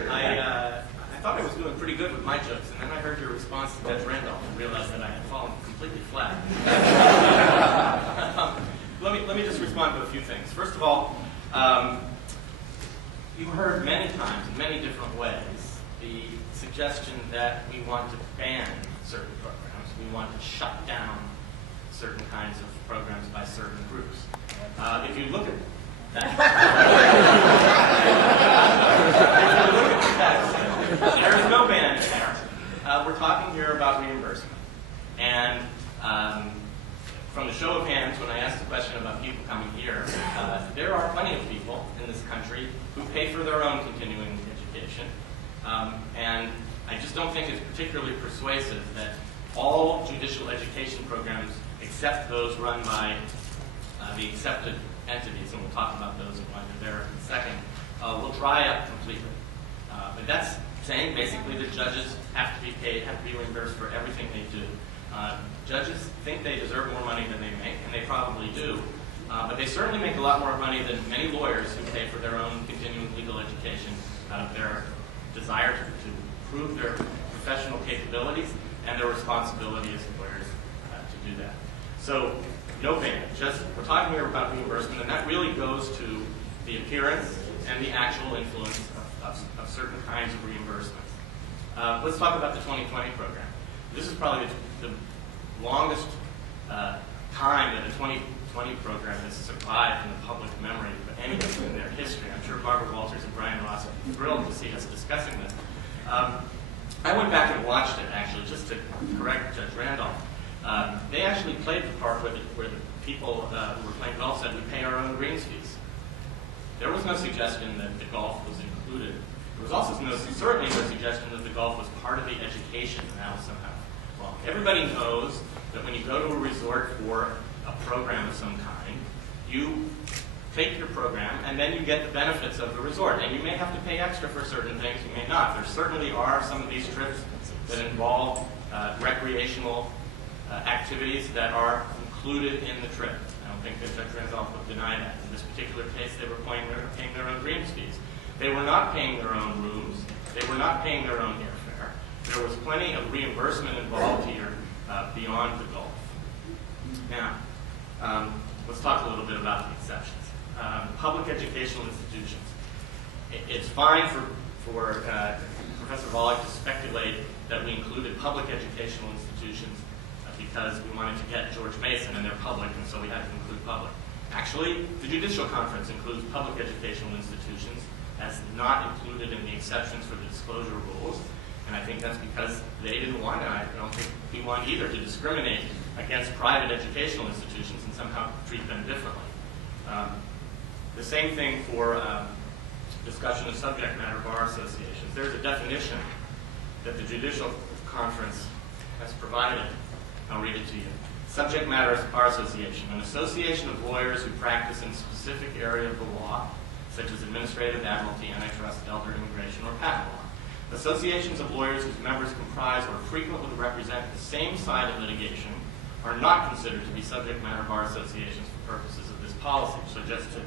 I thought I was doing pretty good with my jokes, and then I heard your response to Judge Randolph and realized that I had fallen completely flat. Let me just respond to a few things. First of all, you heard many times, in many different ways, the suggestion that we want to ban certain programs, we want to shut down certain kinds of programs by certain groups. If you look at there's no ban there. We're talking here about reimbursement. And from the show of hands, when I asked the question about people coming here, there are plenty of people in this country who pay for their own continuing education. And I just don't think it's particularly persuasive that all judicial education programs, except those run by the accepted entities, and we'll talk about those and why they're there in a second, will dry up completely. But that's saying basically that judges have to be paid, have to be reimbursed for everything they do. Judges think they deserve more money than they make, and they probably do. But they certainly make a lot more money than many lawyers who pay for their own continuing legal education out of their desire to prove their professional capabilities and their responsibility as lawyers to do that. So, no payment. We're talking here about reimbursement, and that really goes to the appearance and the actual influence of certain kinds of reimbursements. Let's talk about the 2020 program. This is probably the longest time that the 2020 program has survived in the public memory of anything in their history. I'm sure Barbara Walters and Brian Ross are thrilled to see us discussing this. I went back and watched it, actually, just to correct Judge Randolph. They actually played the part where the people who were playing golf said, we pay our own greens fees. There was no suggestion that the golf was included. There was also certainly no suggestion that the golf was part of the education now somehow. Well, everybody knows that when you go to a resort for a program of some kind, you take your program and then you get the benefits of the resort. And you may have to pay extra for certain things, you may not. There certainly are some of these trips that involve recreational activities that are included in the trip. I don't think that Judge Randolph would deny that. In this particular case, they were paying their own greens fees. They were not paying their own rooms. They were not paying their own airfare. There was plenty of reimbursement involved here beyond the golf. Now, let's talk a little bit about the exceptions. Public educational institutions. It's fine for Professor Volokh to speculate that we included public educational institutions because we wanted to get George Mason and they're public, and so we had to include public. Actually, the Judicial Conference includes public educational institutions as not included in the exceptions for the disclosure rules, and I think that's because they didn't want, and I don't think we want either, to discriminate against private educational institutions and somehow treat them differently. The same thing for discussion of subject matter bar associations. There's a definition that the Judicial Conference has provided. I'll read it to you. Subject matter bar association, an association of lawyers who practice in a specific area of the law, such as administrative, admiralty, antitrust, elder immigration, or patent law. Associations of lawyers whose members comprise or frequently represent the same side of litigation are not considered to be subject matter bar associations for purposes of this policy. So just to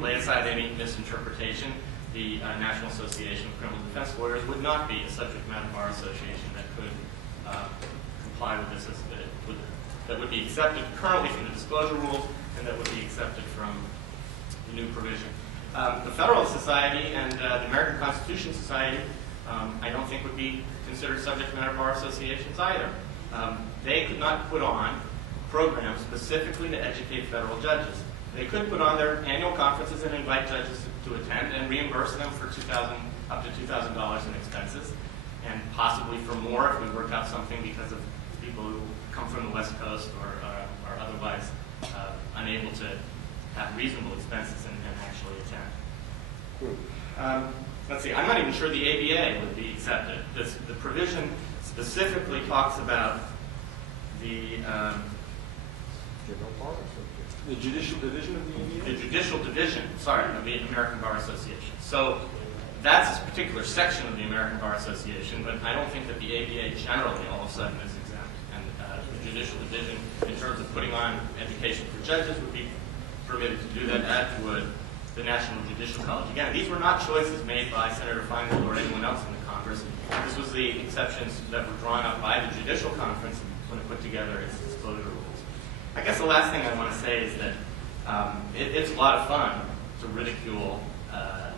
lay aside any misinterpretation, the National Association of Criminal Defense Lawyers would not be a subject matter bar association that could comply with this, that would be accepted currently from the disclosure rules and that would be accepted from the new provision. The Federalist Society and the American Constitution Society, I don't think would be considered subject matter bar associations either. They could not put on programs specifically to educate federal judges. They could put on their annual conferences and invite judges to attend and reimburse them for up to $2,000 in expenses, and possibly for more if we work out something because of people who come from the West Coast or are otherwise unable to have reasonable expenses and actually attend. Let's see, I'm not even sure the ABA would be accepted. The provision specifically talks about the Judicial Division of the ABA? The Judicial Division, of the American Bar Association. So that's a particular section of the American Bar Association, but I don't think that the ABA generally all of a sudden is exempt. And the Judicial Division, in terms of putting on education for judges, would be permitted to do that, as would the National Judicial College. Again, these were not choices made by Senator Feingold or anyone else in the Congress. This was the exceptions that were drawn up by the Judicial Conference when it put together its disclosure rules. I guess the last thing I want to say is that it's a lot of fun to ridicule a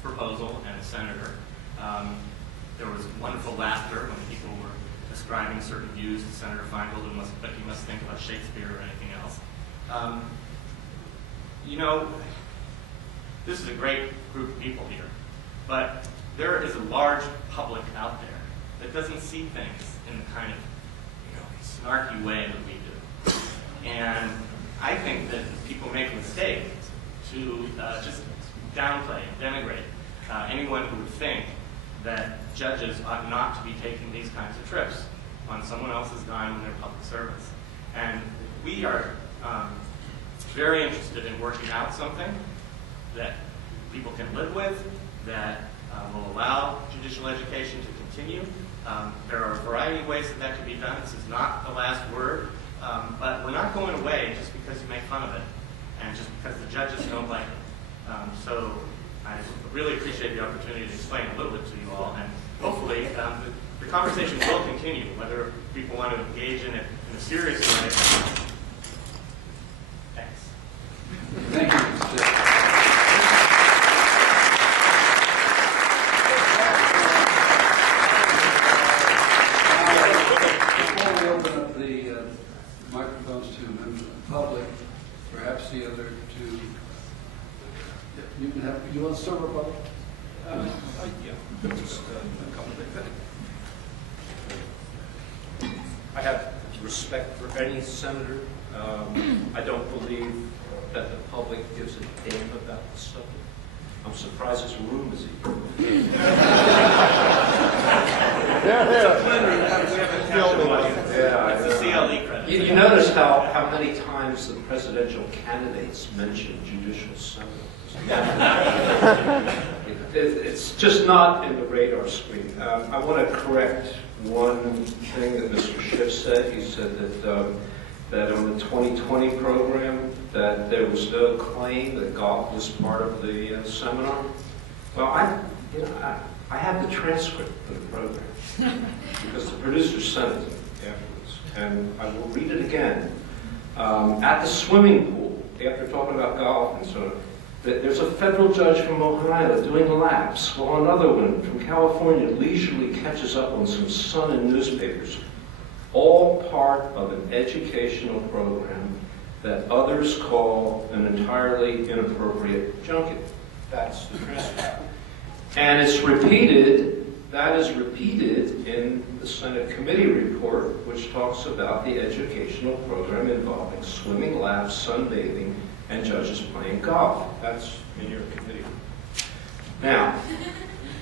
proposal and a senator. There was wonderful laughter when people were describing certain views to Senator Feingold, but he must think about Shakespeare or anything else. This is a great group of people here, but there is a large public out there that doesn't see things in the kind of snarky way that we do. And I think that people make a mistake to just downplay, denigrate anyone who would think that judges ought not to be taking these kinds of trips on someone else's dime when they're public servants. And we are very interested in working out something that people can live with, that will allow judicial education to continue. There are a variety of ways that can be done. This is not the last word, but we're not going away just because you make fun of it and just because the judges don't like it. So I really appreciate the opportunity to explain a little bit to you all, and hopefully the conversation will continue, whether people want to engage in it in a serious way. Thanks. Thank you, Mr. Chair. Before we open up the microphones to members of the public, perhaps the other two, you want to start with public? Yeah, just a couple of things. I have respect for any senator. I don't believe that the public gives a damn about the subject. I'm surprised this room is even. It's the CLE credit. You notice how many times the presidential candidates mention judicial seminars. It's just not in the radar screen. I want to correct one thing that Mr. Schiff said. He said that on the 2020 program that there was no claim that golf was part of the seminar. Well, I have the transcript of the program because the producer sent it to me afterwards, and I will read it again. At the swimming pool, after talking about golf and so on, there's a federal judge from Ohio doing laps, while another one from California leisurely catches up on some Sun and newspapers, all part of an educational program that others call an entirely inappropriate junket. That's the transcript. And it's repeated, that is repeated in the Senate committee report, which talks about the educational program involving swimming, laps, sunbathing, and judges playing golf. That's in your committee. Now,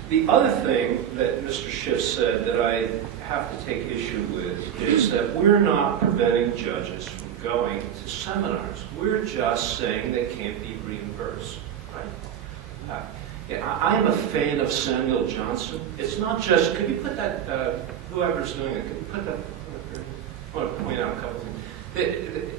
the other thing that Mr. Schiff said that I have to take issue with is that we're not preventing judges from going to seminars. We're just saying they can't be reimbursed, right? I am a fan of Samuel Johnson. It's not just, could you put that, whoever's doing it, could you put that, I want to point out a couple things.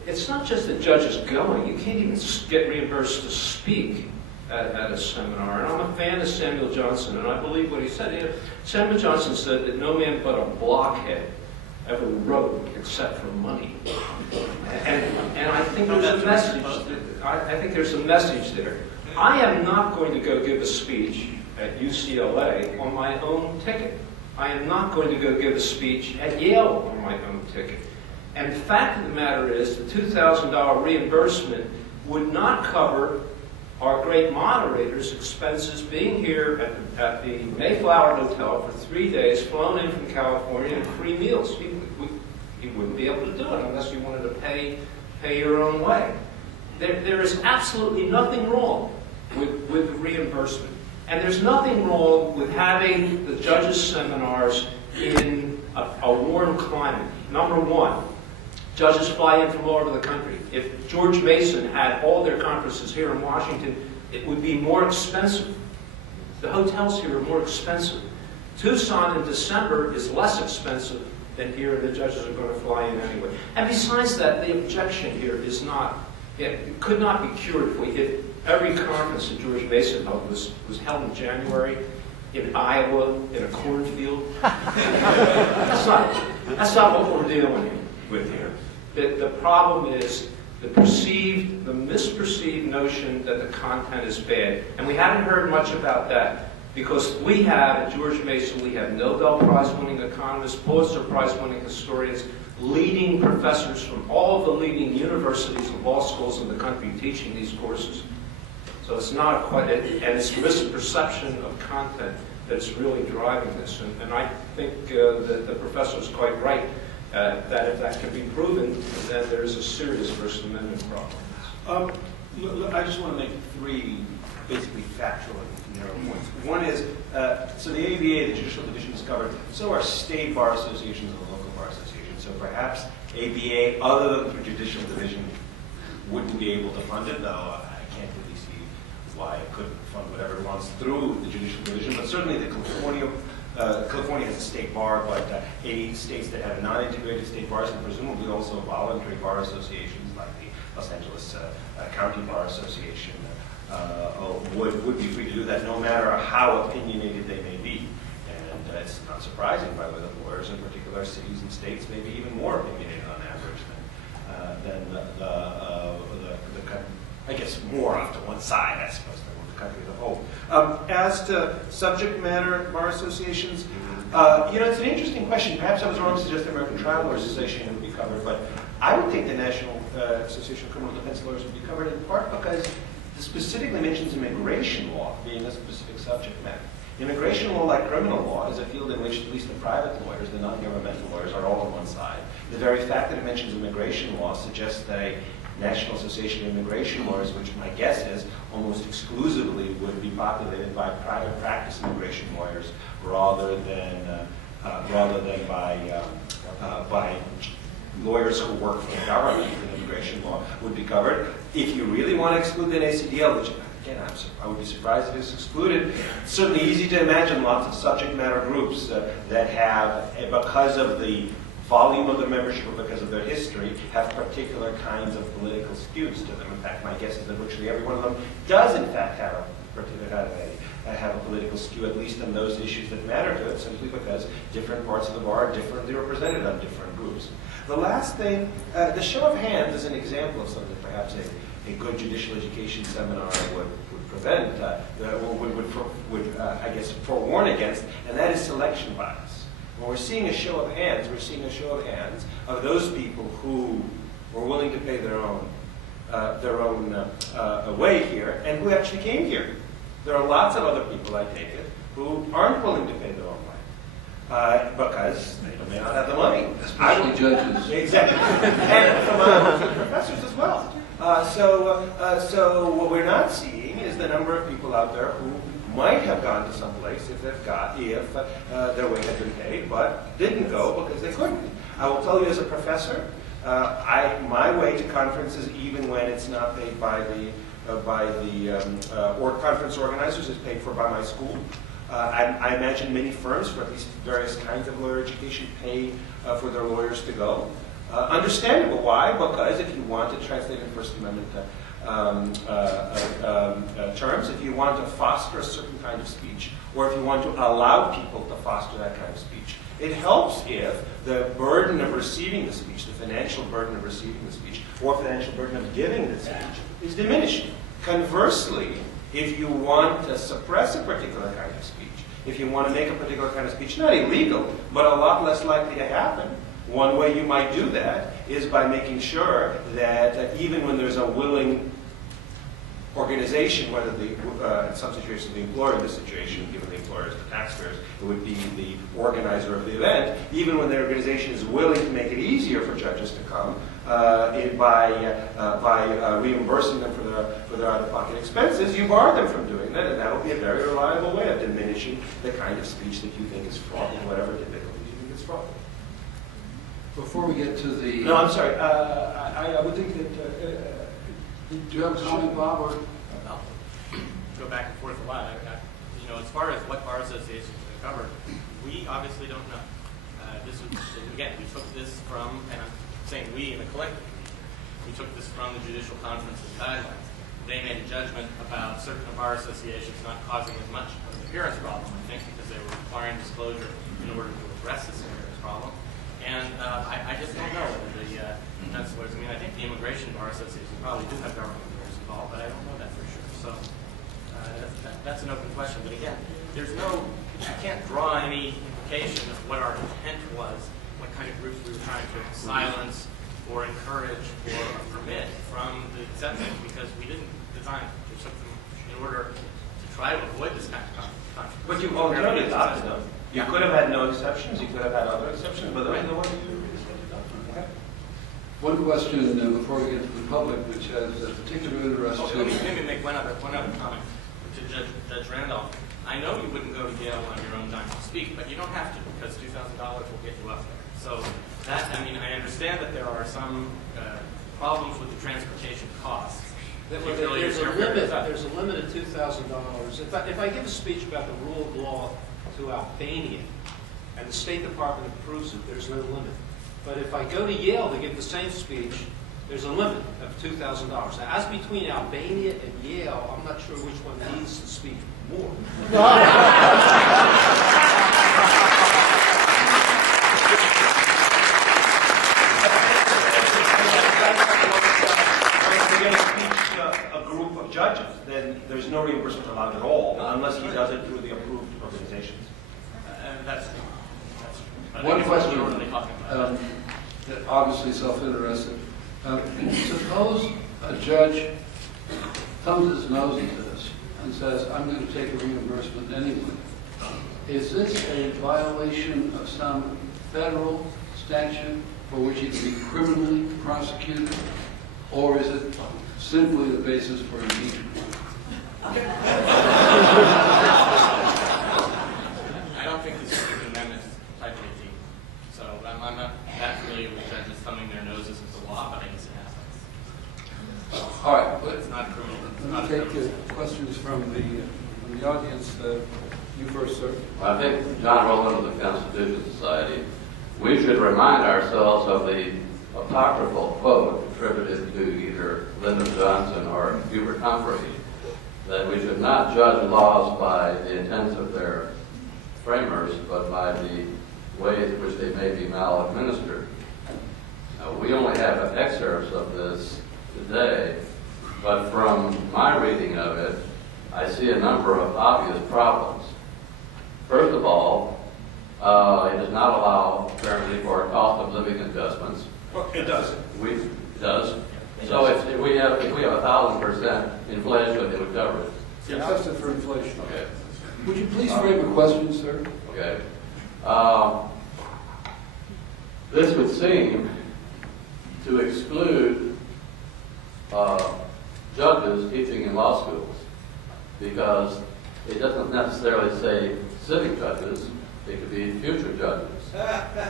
It's not just the judges going. You can't even get reimbursed to speak at a seminar. And I'm a fan of Samuel Johnson, and I believe what he said. You know, Samuel Johnson said that no man but a blockhead ever wrote except for money. And I think there's a message. I think there's a message there. I am not going to go give a speech at UCLA on my own ticket. I am not going to go give a speech at Yale on my own ticket. And the fact of the matter is the $2,000 reimbursement would not cover our great moderator's expenses being here at the Mayflower Hotel for 3 days, flown in from California, and free meals. He wouldn't be able to do it unless you wanted to pay your own way. There is absolutely nothing wrong with the reimbursement. And there's nothing wrong with having the judges' seminars in a warm climate. Number one, judges fly in from all over the country. If George Mason had all their conferences here in Washington, it would be more expensive. The hotels here are more expensive. Tucson in December is less expensive than here, and the judges are going to fly in anyway. And besides that, the objection here is not, it could not be cured if every conference that George Mason held was held in January in Iowa, in a cornfield. That's not what we're dealing with here. The problem is the misperceived notion that the content is bad. And we haven't heard much about that because we have, at George Mason, we have Nobel Prize-winning economists, Pulitzer Prize-winning historians, leading professors from all of the leading universities and law schools in the country teaching these courses. So it's not quite, and it's misperception of content that's really driving this. And I think that the professor is quite right. That if that can be proven, then there is a serious First Amendment problem. I just want to make three basically factual and narrow points. One is, so the ABA, the Judicial Division, is covered. So are state bar associations and the local bar associations. So perhaps ABA, other than the Judicial Division, wouldn't be able to fund it, though I can't really see why it couldn't fund whatever it wants through the judicial division, but certainly the California has a state bar, but 8 states that have non-integrated state bars, and presumably also voluntary bar associations like the Los Angeles County Bar Association would be free to do that, no matter how opinionated they may be. And it's not surprising, by the way, that lawyers in particular cities and states may be even more opinionated on average than the I guess more off to one side, I suppose, than the country as a whole. As to subject matter bar associations, it's an interesting question. Perhaps I was wrong to suggest the American Trial Lawyers Association would be covered, but I would think the National Association of Criminal Defense Lawyers would be covered in part because it specifically mentions immigration law being a specific subject matter. Immigration law, like criminal law, is a field in which at least the private lawyers, the non-governmental lawyers, are all on one side. The very fact that it mentions immigration law suggests that a National Association of Immigration Lawyers, which my guess is almost exclusively would be populated by private practice immigration lawyers rather than by lawyers who work for the government in immigration law, would be covered. If you really want to exclude the NACDL, which again I would be surprised if it's excluded, it's certainly easy to imagine lots of subject matter groups that have, because of the volume of their membership or because of their history, have particular kinds of political skews to them. In fact, my guess is that virtually every one of them does in fact have a political skew, at least on those issues that matter to it, simply because different parts of the bar are differently represented on different groups. The last thing, the show of hands is an example of something perhaps a good judicial education seminar would prevent, I guess, forewarn against, and that is selection bias. When we're seeing a show of hands, we're seeing a show of hands of those people who were willing to pay their own way here and who actually came here. There are lots of other people, I take it, who aren't willing to pay their own way because they may not have the money. Especially judges. Exactly. And from professors as well. So what we're not seeing is the number of people out there who might have gone to some place if their way had been paid, but didn't go because they couldn't. I will tell you as a professor, my way to conferences, even when it's not paid by the conference organizers, is paid for by my school. I imagine many firms, for at least various kinds of lawyer education, pay for their lawyers to go. Understandable. Why? Because if you want to translate in First Amendment terms, if you want to foster a certain kind of speech, or if you want to allow people to foster that kind of speech, it helps if the burden of receiving the speech, the financial burden of receiving the speech, or financial burden of giving the speech is diminished. Conversely, if you want to suppress a particular kind of speech, if you want to make a particular kind of speech not illegal, but a lot less likely to happen, one way you might do that is by making sure that even when there's a willing organization, whether in some situations the employer, in this situation, given the employers, the taxpayers, it would be the organizer of the event, even when the organization is willing to make it easier for judges to come by reimbursing them for their out-of-pocket expenses, you bar them from doing that, and that will be a very reliable way of diminishing the kind of speech that you think is fraught with whatever difficulties you think is fraught with. Before we get to the... No, I'm sorry. I would think that... do you have a comment, Bob? Or? I'll go back and forth a lot. As far as what bar associations are covered, we obviously don't know. Again, we took this from, and I'm saying we in a collective, we took this from the Judicial Conference's guidelines. They made a judgment about certain bar associations not causing as much of an appearance problem, I think, because they were requiring disclosure in order to address this appearance problem. And I just don't know whether the defense lawyers, I think the Immigration Bar Association probably do have government lawyers involved, but I don't know that for sure. So that's an open question. But again, you can't draw any implication of what our intent was, what kind of groups we were trying to silence or encourage or permit from the exception, because we didn't design them. We took them in order to try to avoid this kind of conflict. But you voluntarily adopted them. You could have had no exceptions, you could have had other exceptions, but those are the ones you okay. One question before we get to the public, which has a particular interest to... Let me make one other comment to Judge Randolph. I know you wouldn't go to Yale on your own time to speak, but you don't have to, because $2,000 will get you up there. So I understand that there are some problems with the transportation costs, There's a limit. There's a limit of $2,000. If I give a speech about the rule of law to Albania, and the State Department approves it, there's no limit. But if I go to Yale to give the same speech, there's a limit of $2,000. Now, as between Albania and Yale, I'm not sure which one needs the speech more. Judges, then there's no reimbursement allowed at all, unless he does it through the approved organizations. And that's One question, what we're talking about. obviously self-interested. Suppose a judge thumbs his nose into this and says, I'm going to take a reimbursement anyway. Is this a violation of some federal statute for which he can be criminally prosecuted? Or is it simply the basis for impeachment? I don't think this is an amendment type of thing. So I'm not that familiar with judges thumbing their noses at the law, but I guess it happens. All right, But it's not criminal. It's let not me a take criminal. questions from the audience. You first, sir. I think Jon Roland of the Constitution Society, we should remind ourselves of the apocryphal quote attributed to either Lyndon Johnson or Hubert Humphrey, that we should not judge laws by the intents of their framers, but by the ways in which they may be maladministered. Now, we only have excerpts of this today, but from my reading of it, I see a number of obvious problems. First of all, it does not allow apparently for cost of living adjustments. Well, it does. It does. So if we have 1,000% inflation, it would cover it. Adjusted for inflation. Okay. Would you please frame a question, sir? Okay. This would seem to exclude judges teaching in law schools, because it doesn't necessarily say sitting judges. It could be future judges.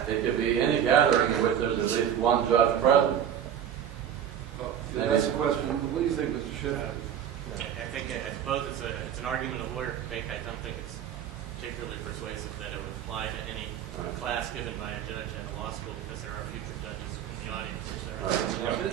It could be any gathering in which there's at least one judge present. That's the question. What do you think, Mr. Schiff? I suppose it's an argument a lawyer could make. I don't think it's particularly persuasive that it would apply to any class given by a judge at a law school, because there are future judges in the audience.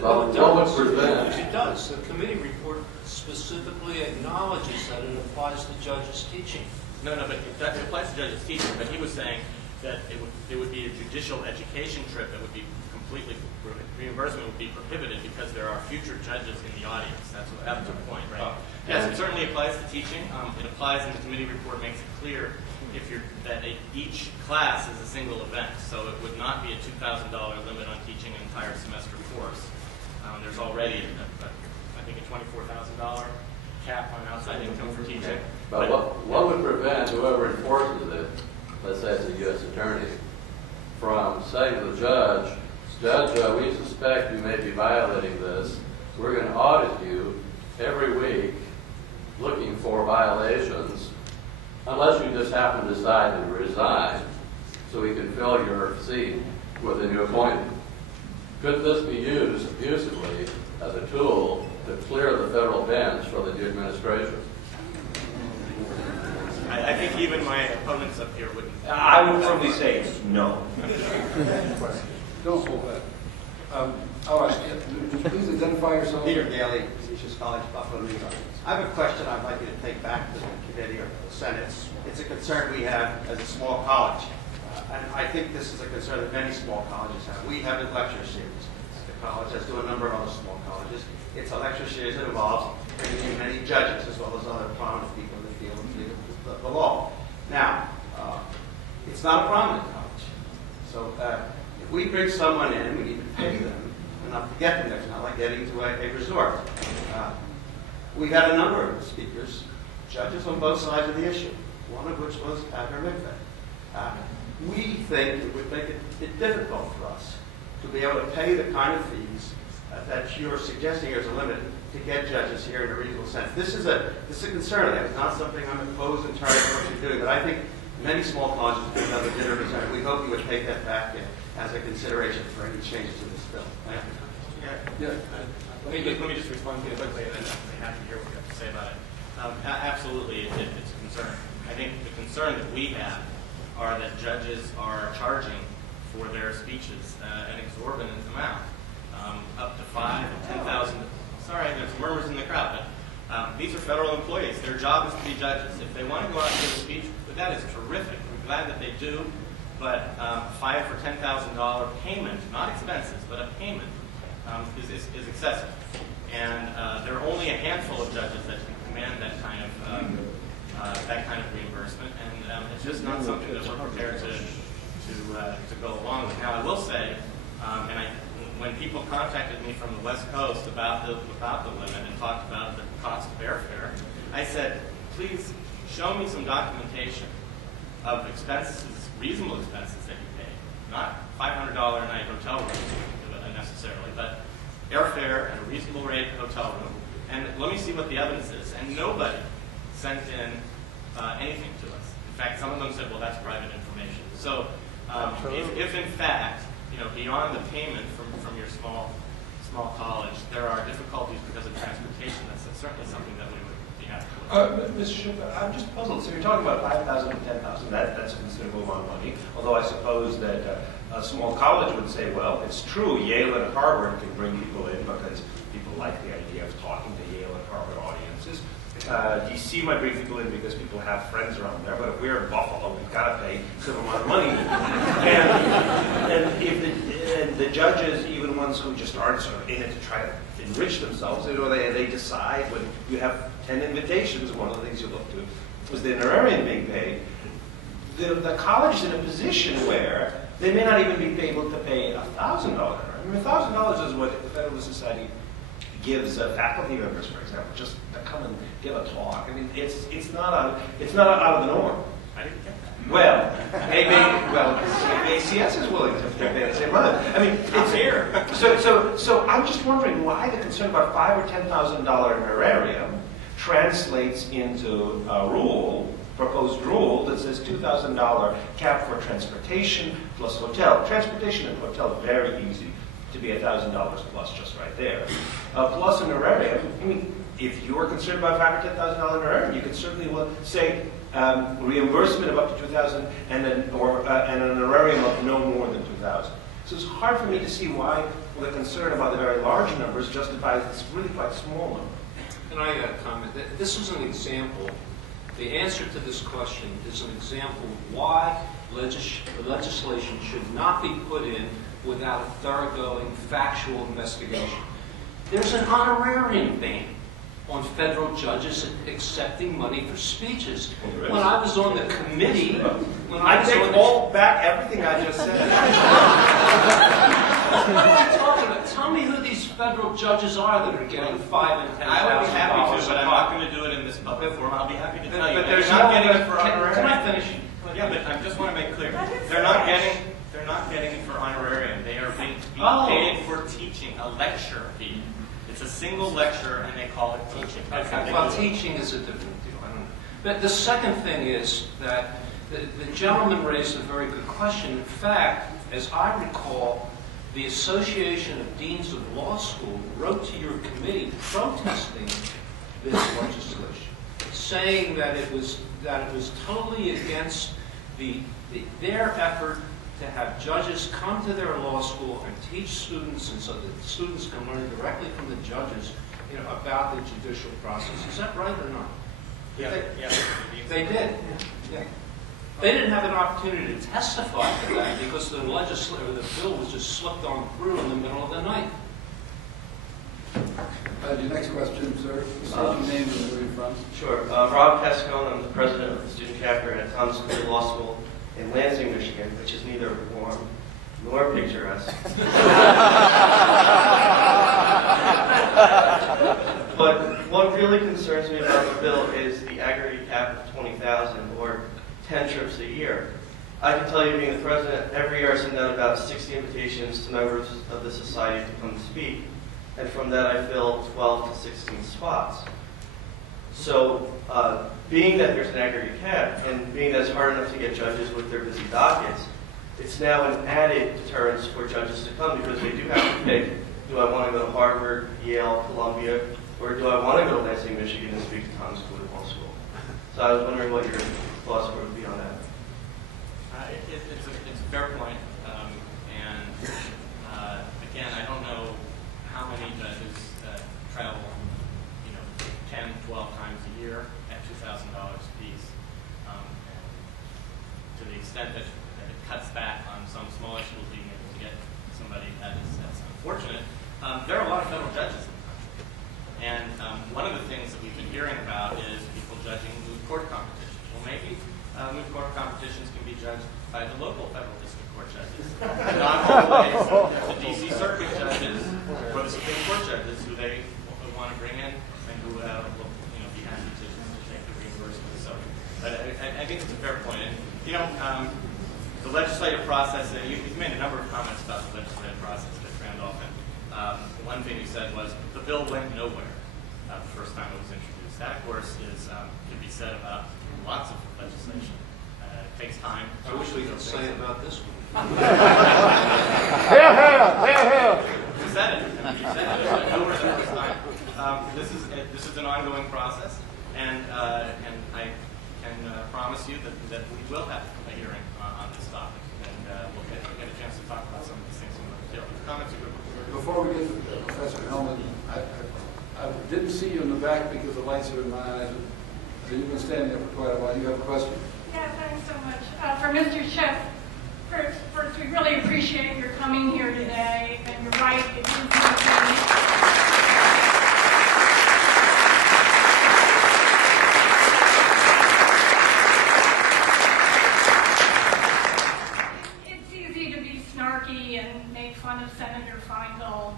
Well, what would prevent? It does. The committee report specifically acknowledges that it applies to judges teaching. No, but it applies to judges teaching. But he was saying that it would be a judicial education trip that would be completely reimbursement would be prohibited because there are future judges in the audience. That's the point, right? Yes, it certainly applies to teaching. It applies, and the committee report makes it clear that each class is a single event. So it would not be a $2,000 limit on teaching an entire semester course. There's already, I think, a $24,000 cap on outside income for teaching. But what would prevent whoever enforces it, let's say it's a U.S. attorney, from saying to the judge, we suspect you may be violating this. We're going to audit you every week looking for violations, unless you just happen to decide to resign so we can fill your seat with a new appointment. Could this be used abusively as a tool to clear the federal bench for the new administration? I think even my opponents up here wouldn't. I would firmly say no. Don't hold that. All right. Would you please identify yourself? Peter Daly, Facetious College, Buffalo, New York. I have a question I'd like you to take back to the committee or the Senate. It's a concern we have as a small college. And I think this is a concern that many small colleges have. We have a lecture series at the college, as do a number of other small colleges. It's a lecture series that involves bringing in many judges as well as other prominent people in the field of the law. Now, it's not a prominent college. So if we bring someone in, we need to pay them enough to get them there. It's not like getting to a resort. We've had a number of speakers, judges on both sides of the issue, one of which was Admiral Mikveh. We think it would make it difficult for us to be able to pay the kind of fees that you're suggesting here as a limit to get judges here in a reasonable sense. This is a concern. It's not something I'm opposed entirely to what you're doing, but I think many small colleges do have a concern. We hope you would take that back as a consideration for any changes to this bill. Thank you. Yeah. Let me just respond to you quickly, and then I'd be happy to hear what you have to say about it. Absolutely, it's a concern. I think the concern that we have are that judges are charging for their speeches an exorbitant amount, up to $5,000 and $10,000. Sorry, there's murmurs in the crowd, but these are federal employees. Their job is to be judges. If they want to go out and give a speech, that is terrific. We're glad that they do, but $5,000 or $10,000 payment, not expenses, but a payment, is excessive. And there are only a handful of judges that can command that kind of reimbursement, and it's just not something that we're prepared to go along with. Now, I will say, when people contacted me from the West Coast about the limit and talked about the cost of airfare, I said, please show me some documentation of expenses, reasonable expenses that you pay, not $500 a night hotel room necessarily, but airfare and a reasonable rate hotel room, and let me see what the evidence is. And nobody sent in anything to us. In fact, some of them said, well, that's private information. So if in fact, beyond the payment from your small college, there are difficulties because of transportation, that's certainly something that we would be happy with. Mr. Schiff, I'm just puzzled. So you're talking about $5,000 and $10,000. That's a considerable amount of money. Although I suppose that a small college would say, well, it's true, Yale and Harvard can bring people in because people like the idea of talking to Yale and Harvard audiences. DC might bring people in because people have friends around there, but if we're in Buffalo, we've got to pay some amount of money. and if the judges, even ones who just aren't sort of in it to try to enrich themselves, they decide when you have 10 invitations, one of the things you look to is the honorarium being paid. The college is in a position where they may not even be able to pay $1,000. I mean, $1,000 is what the Federalist Society gives faculty members, for example, just to come and give a talk. I mean, it's not out of the norm. I didn't get that. Well, ACS is willing to pay the same amount. I mean, it's here. So I'm just wondering why the concern about $5,000 or $10,000 honorarium translates into a proposed rule that says $2,000 cap for transportation plus hotel. Transportation and hotel, very easy to be $1,000 plus, just right there. Plus an honorarium. I mean, if you're concerned about $5,000 or $10,000 honorarium, you could certainly say reimbursement of up to $2,000 and an honorarium of no more than $2,000. So it's hard for me to see why the concern about the very large numbers justifies this really quite small number. And I got a comment. This is an example. The answer to this question is an example of why legislation should not be put in without a thoroughgoing factual investigation. There's an honorarium ban on federal judges accepting money for speeches. When I was on the committee, I take all back everything I just said. What are you talking about? Tell me who these federal judges are that are getting $5,000 and $10,000. I would be happy to, but I'm not going to do it in this public forum. I'll be happy to tell you. But there's not no getting it for honorarium. Can I finish? Yeah, but I just want to make clear. They're not getting it for honorarium. They are being paid for teaching, a lecture fee. It's a single lecture, and they call it teaching. Well, teaching is a different deal. I don't know. But the second thing is that the gentleman raised a very good question. In fact, as I recall, the Association of Deans of Law School wrote to your committee protesting this legislation, saying that it was totally against their effort to have judges come to their law school and teach students, and so that students can learn directly from the judges, about the judicial process. Is that right or not? Yeah. They did. Yeah. They didn't have an opportunity to testify to that because the bill was just slipped on through in the middle of the night. Your next question, sir. State your name and where you're from. Sure. Rob Pescone. I'm the president of the student chapter at Thomas Cleary Law School in Lansing, Michigan, which is neither warm nor picturesque. But what really concerns me about the bill is the aggregate cap of 20,000 or 10 trips a year. I can tell you, being the president, every year I send out about 60 invitations to members of the society to come speak. And from that I fill 12 to 16 spots. So being that there's an aggregate cap, and being that it's hard enough to get judges with their busy dockets, it's now an added deterrence for judges to come because they do have to pick Do I want to go to Harvard, Yale, Columbia, or do I want to go to Lansing, Michigan and speak to Thomas Kuhn Law School? So I was wondering what your thoughts would be on that. It's a fair point. Again, I don't know how many judges travel, 10, 12 times a year at $2,000 a piece. To the extent that it cuts back on some smaller schools being able to get somebody, that's unfortunate. There are a lot of federal judges in the country. And one of the things that we've been hearing about is people judging moot court competitions. Well, maybe moot court competitions can be judged by the local federal district court judges, not always the D.C. Circuit judges or the Supreme Court judges who they want to bring in and who will be happy to take the reimbursement. So, but I think it's a fair point. And, the legislative process, you've made a number of comments about the legislative process, Judge Randolph, and one thing you said was the bill went nowhere the first time it was introduced. That, of course, can be said about lots of legislation. It takes time. I wish we could say it about this one. You said it. You said it. It went nowhere the first time. This is an ongoing process, and I can promise you that we will have a hearing on this topic, and we'll get a chance to talk about some of these things in more detail. Comments? Before we get to Professor Hellman, I didn't see you in the back because the lights are in my eyes. So you've been standing there for quite a while. You have a question? Yeah, thanks so much. For Mr. Schiff, first, we really appreciate your coming here today, and you're right, it is it's easy to be snarky and make fun of Senator Feingold,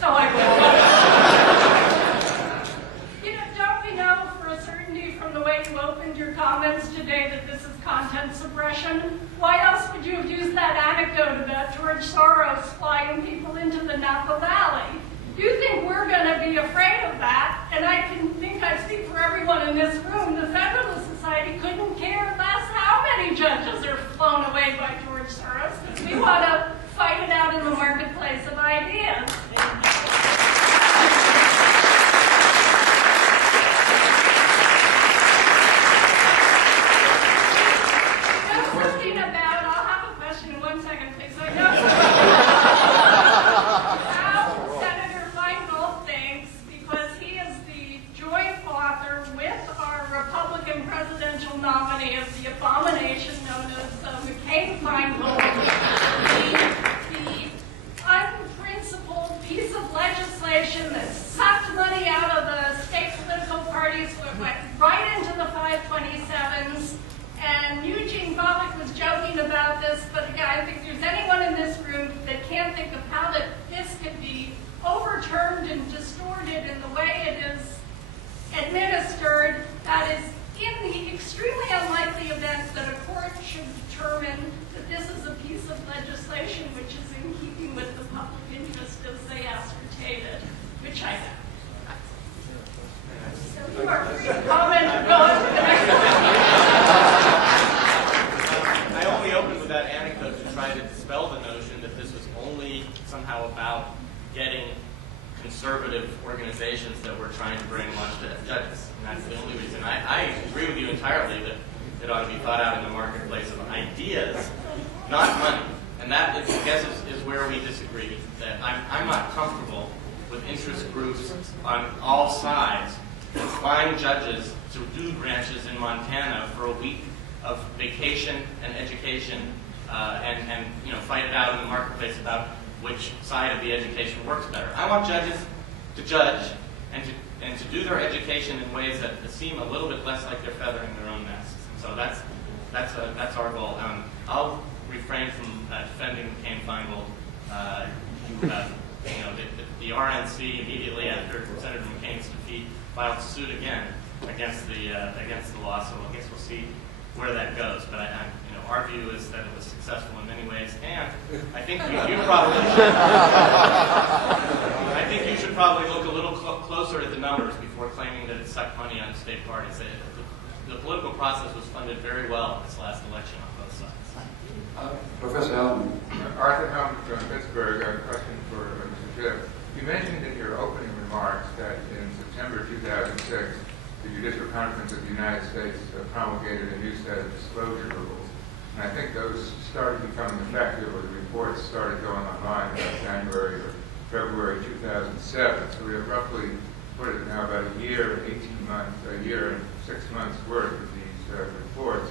so I will. Don't we know for a certainty from the way you opened your comments today that this is content suppression? Why else would you have used that anecdote about George Soros flying people into the Napa Valley? You think we're going to be afraid of that? And I think I speak for everyone in this room. The Federalist Society couldn't care less how many judges are flown away by George Soros. We want to fight it out in the marketplace of ideas. I'll have a question in 1 second, please. I know how Senator Feingold thinks, because he is the joint author with our Republican presidential nominee of the abomination known as McCain-Feingold, the unprincipled piece of legislation that sucked money out of the state political parties, went right into the 527s. And Eugene Volokh was joking about this, but again, I think there's anyone in this room that can't think of how that this could be overturned and distorted in the way it is administered. That is, in the extremely unlikely event that a court should determine that this is a piece of legislation which is in keeping with the public interest as they ascertain it, which I have. So you are free to comment or go on to the next one. I only opened with that anecdote to try to dispel the notion that this was only somehow about getting conservative organizations that were trying to brainwash the judges. And that's the only reason. I agree with you entirely that it ought to be thought out in the marketplace of ideas, not money. And that, I guess, is where we disagree. That I'm not comfortable with interest groups on all sides buying judges to dude ranches in Montana for a week of vacation and education, and fight it out in the marketplace about which side of the education works better. I want judges to judge and to do their education in ways that seem a little bit less like they're feathering their own nests. And so that's our goal. I'll refrain from defending McCain-Feingold. The RNC immediately after Senator McCain's defeat filed suit again against the law. So I guess we'll see where that goes. But our view is that it was successful in many ways, and I think you should probably look a little closer at the numbers before claiming that it sucked money out of state parties. The political process was funded very well this last election on both sides. Professor Hellman. Arthur Helm from Pittsburgh. A question for Mr. Schiff. Conference of the United States promulgated a new set of disclosure rules. And I think those started becoming effective, or the reports started going online about January or February 2007. So we have roughly, what is it now, about a year, 18 months, a year and 6 months worth of these reports.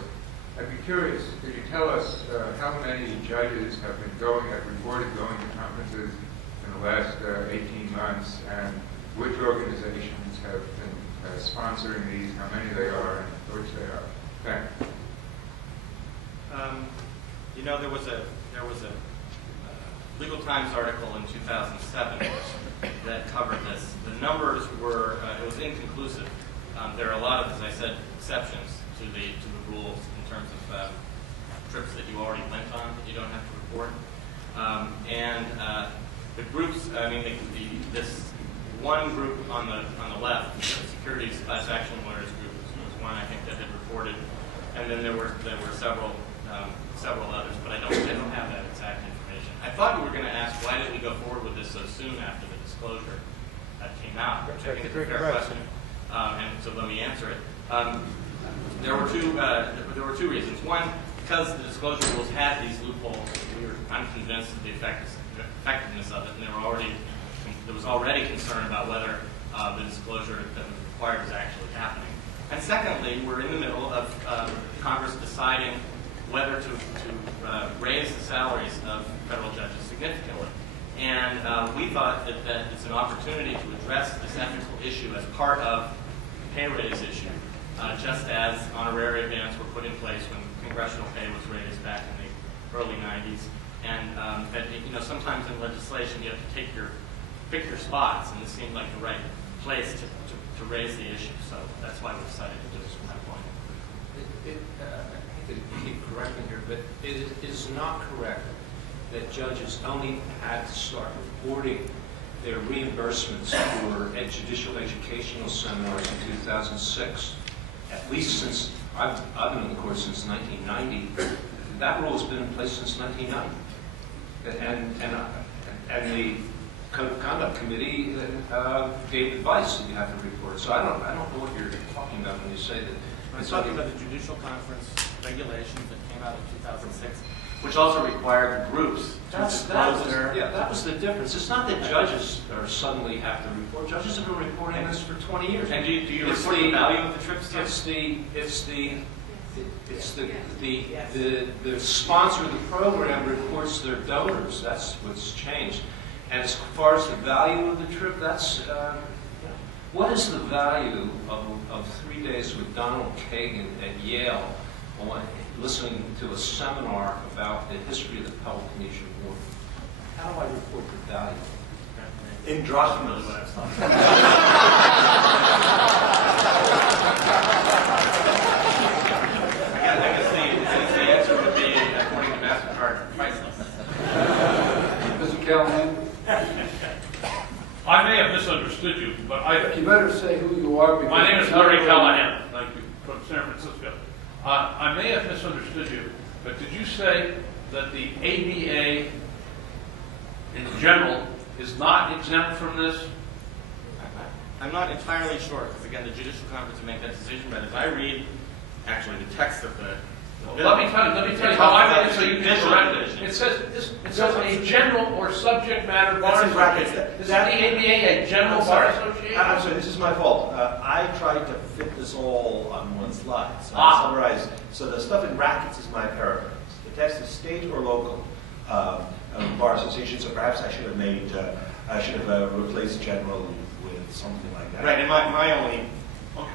I'd be curious, could you tell us how many judges have reported going to conferences in the last 18 months, and which organizations have been sponsoring these, how many they are, and which they are? Thank you. You know, there was a Legal Times article in 2007 that covered this. The numbers were, it was inconclusive. There are a lot of, as I said, exceptions to the rules in terms of trips that you already went on that you don't have to report. The groups, I mean, this one group on the left, the securities class action lawyers group, was one I think that had reported, and then there were several others, but I don't have that exact information. I thought you were going to ask why did we go forward with this so soon after the disclosure came out, which I think is a fair question, and so let me answer it. There were two reasons. One, because the disclosure rules had these loopholes, we were unconvinced of the effectiveness of it, and there was already concern about whether the disclosure that was required was actually happening. And secondly, we're in the middle of Congress deciding whether to raise the salaries of federal judges significantly. And we thought that it's an opportunity to address this ethical issue as part of the pay raise issue, just as honorary bands were put in place when congressional pay was raised back in the early 90s. And that, you know, sometimes in legislation you have to pick your spots, and this seemed like the right place to raise the issue. So that's why we decided to do this from that point. I hate to keep correcting here, but it is not correct that judges only had to start reporting their reimbursements for judicial educational seminars in 2006. At least since I've been in the course since 1990. That rule has been in place since 1990. And the Code of Conduct Committee gave advice that you have to report. So I don't know what you're talking about when you say that. I'm talking about the Judicial Conference regulations that came out in 2006, which also required the groups to disclose their... Yeah, that was the difference. It's not that judges suddenly have to report. Judges have been reporting this for 20 years. And do you report the value of the trips? The sponsor of the program reports their donors. That's what's changed. And as far as the value of the trip, that's what is the value of 3 days with Donald Kagan at Yale, listening to a seminar about the history of the Peloponnesian War? How do I report the value? In drachmas. I guess the answer would be, according to MasterCard, priceless. Mr. Callahan? I may have misunderstood you, but You better say who you are. My name is Larry Callahan. Thank you, from San Francisco. I may have misunderstood you, but did you say that the ABA in general is not exempt from this? I'm not entirely sure, because again, the Judicial Conference will make that decision, but as I read, actually, the text of the bill... Let me tell you how I read it so you can correct it. It says a general or subject matter bar association. Is the ABA a general bar association? I'm sorry, this is my fault. I tried to fit this all on one slide. So I summarized. So the stuff in brackets is my paraphrase. The text is state or local bar association. So perhaps I should have replaced general with something like that. Right, and my only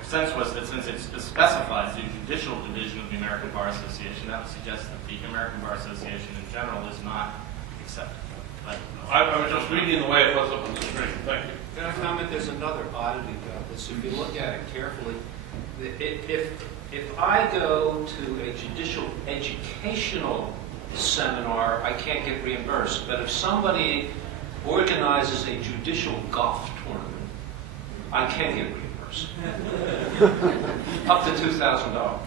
sense was that since it specifies the judicial division of the American Bar Association, that would suggest that the American Bar Association in general is not accepted. But I was just reading the way it was up on the screen. Thank you. Can I comment? There's another oddity about this. If you look at it carefully, if I go to a judicial educational seminar, I can't get reimbursed. But if somebody organizes a judicial golf tournament, I can get reimbursed. Up to $2,000.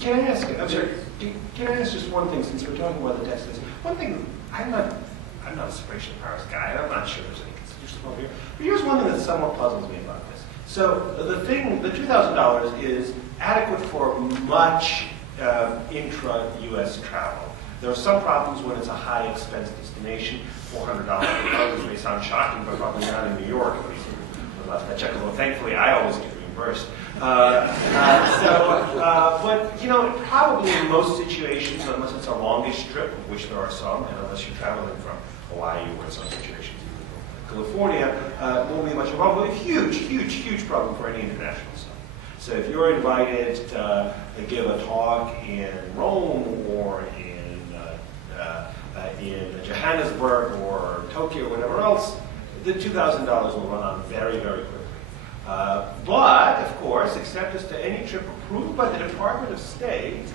Can I ask? I'm sorry. Can I ask just one thing? Since we're talking about the text, one thing. I'm not a separation of powers guy. I'm not sure there's any constitutional problem here. But here's one thing that somewhat puzzles me about this. So the $2,000 is adequate for much intra-U.S. travel. There are some problems when it's a high-expense destination. $400 may sound shocking, but probably not in New York, at least. Last I checked, although thankfully I always get reimbursed. But probably in most situations, unless it's a longish trip, of which there are some, and unless you're traveling from Hawaii or in some situations even from California, won't be much of a problem. But a huge, huge, huge problem for any international site. So if you're invited to give a talk in Rome or in Johannesburg or Tokyo or whatever else, the $2,000 will run on very, very quickly. But, of course, except as to any trip approved by the Department of State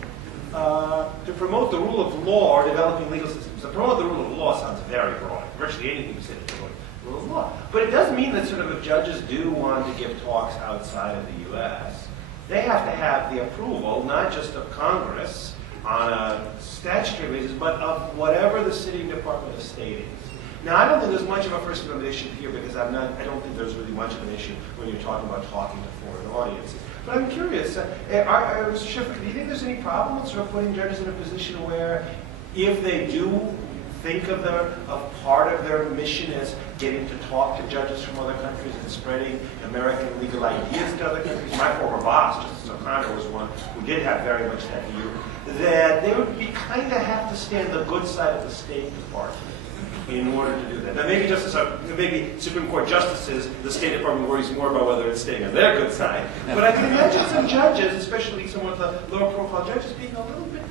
to promote the rule of law or developing legal systems. To promote the rule of law sounds very broad. Virtually anything you say to promote the rule of law. But it does mean that sort of if judges do want to give talks outside of the U.S., they have to have the approval, not just of Congress on a statutory basis, but of whatever the sitting Department of State is. Now, I don't think there's much of a First Amendment issue here because I don't think there's really much of an issue when you're talking about talking to foreign audiences. But I'm curious, Schiff, do you think there's any problem with sort of putting judges in a position where if they do think of part of their mission as getting to talk to judges from other countries and spreading American legal ideas to other countries? My former boss, Justice O'Connor, was one who did have very much that view, that they would kind of have to stand the good side of the State Department in order to do that. Now, maybe maybe Supreme Court justices, the State Department worries more about whether it's staying on their good side. But I can imagine some judges, especially some of the lower-profile judges, being a little bit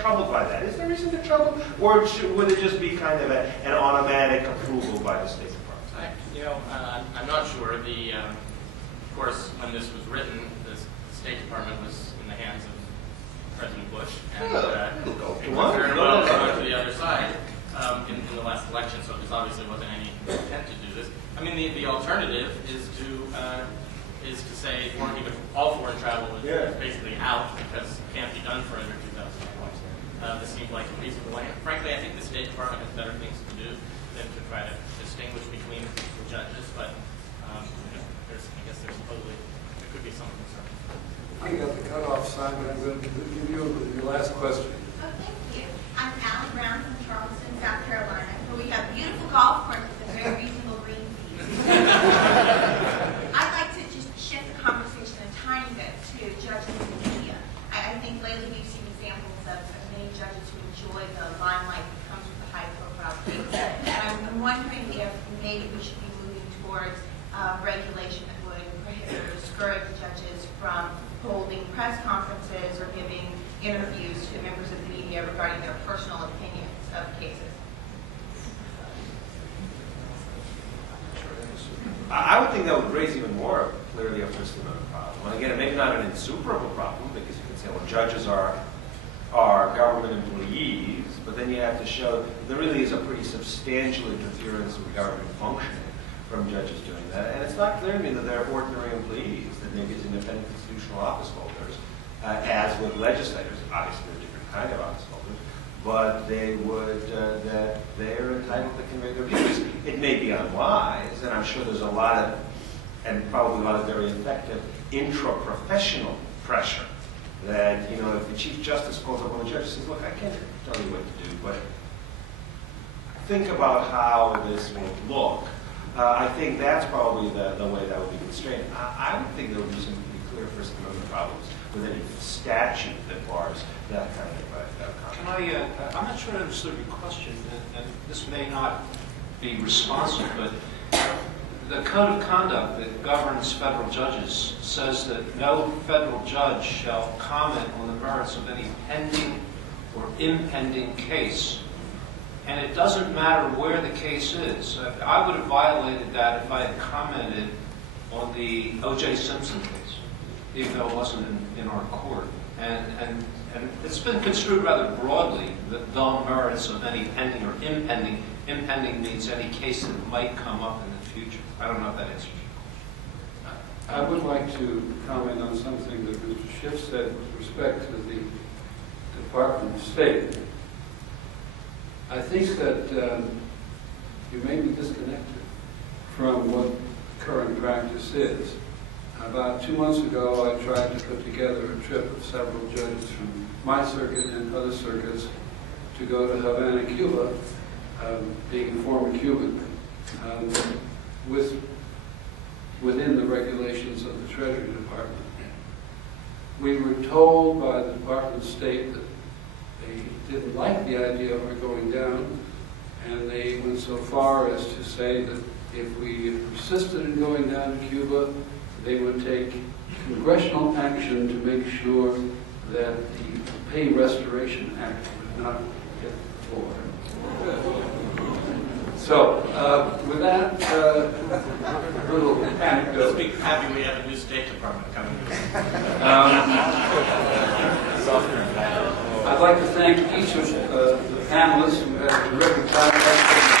troubled by that. Is there reason to trouble, or would it just be kind of an automatic approval by the State Department? I'm not sure. Of course, when this was written, the State Department was in the hands of President Bush, and it was very well gone to the other side. In the last election, so there obviously wasn't any intent to do this. I mean, the alternative is to say all foreign travel is basically out because it can't be done for under $2,000. This seems like a reasonable way. Frankly, I think the State Department has better things to do than to try to distinguish between the judges. But I guess there could be some concern. I got the cutoff sign, but I'm going to give you your last question. Oh, thank you. I'm Alan Brown from Charleston, South Carolina, where we have beautiful golf courses and very reasonable green fees. I'd like to just shift the conversation a tiny bit to judges in the media. I think lately we've seen examples of many judges who enjoy the limelight that comes with the high-profile cases. And I'm wondering if maybe we should be moving towards regulation that would prohibit or discourage judges from holding press conferences or giving interviews to members of the media regarding their personal opinions of cases. I would think that would raise even more clearly a First Amendment problem. And again, maybe not an insuperable problem, because you can say, well, judges are government employees, but then you have to show there really is a pretty substantial interference with government functioning from judges doing that. And it's not clear to me that they're ordinary employees, that maybe it's independent constitutional office holders, as with legislators. Obviously, they're different kind of office holders, but they're entitled to convey their views. It may be unwise, and I'm sure there's a lot of, and probably a lot of very effective intra-professional pressure that, if the Chief Justice calls up one of the judges and says, look, I can't tell you what to do, but think about how this will look. I think that's probably the way that would be constrained. I would think there would be some pretty clear First Amendment problems with any statute that bars that kind of comment. I'm not sure I understood your question, and this may not be responsive, but the Code of Conduct that governs federal judges says that no federal judge shall comment on the merits of any pending or impending case. And it doesn't matter where the case is. I would have violated that if I had commented on the O.J. Simpson case, even though it wasn't in our court. And it's been construed rather broadly, that the merits of any pending or impending. Impending means any case that might come up in the future. I don't know if that answers your question. I would like to comment on something that Mr. Schiff said with respect to the Department of State. I think that you may be disconnected from what current practice is. About 2 months ago, I tried to put together a trip of several judges from my circuit and other circuits to go to Havana, Cuba, being a former Cuban, within the regulations of the Treasury Department. We were told by the Department of State that they didn't like the idea of our going down, and they went so far as to say that if we persisted in going down to Cuba, they would take congressional action to make sure that the Pay Restoration Act would not hit the floor. So, with that little anecdote. Let's be happy we have a new State Department coming. I'd like to thank each of the panelists who had a terrific time.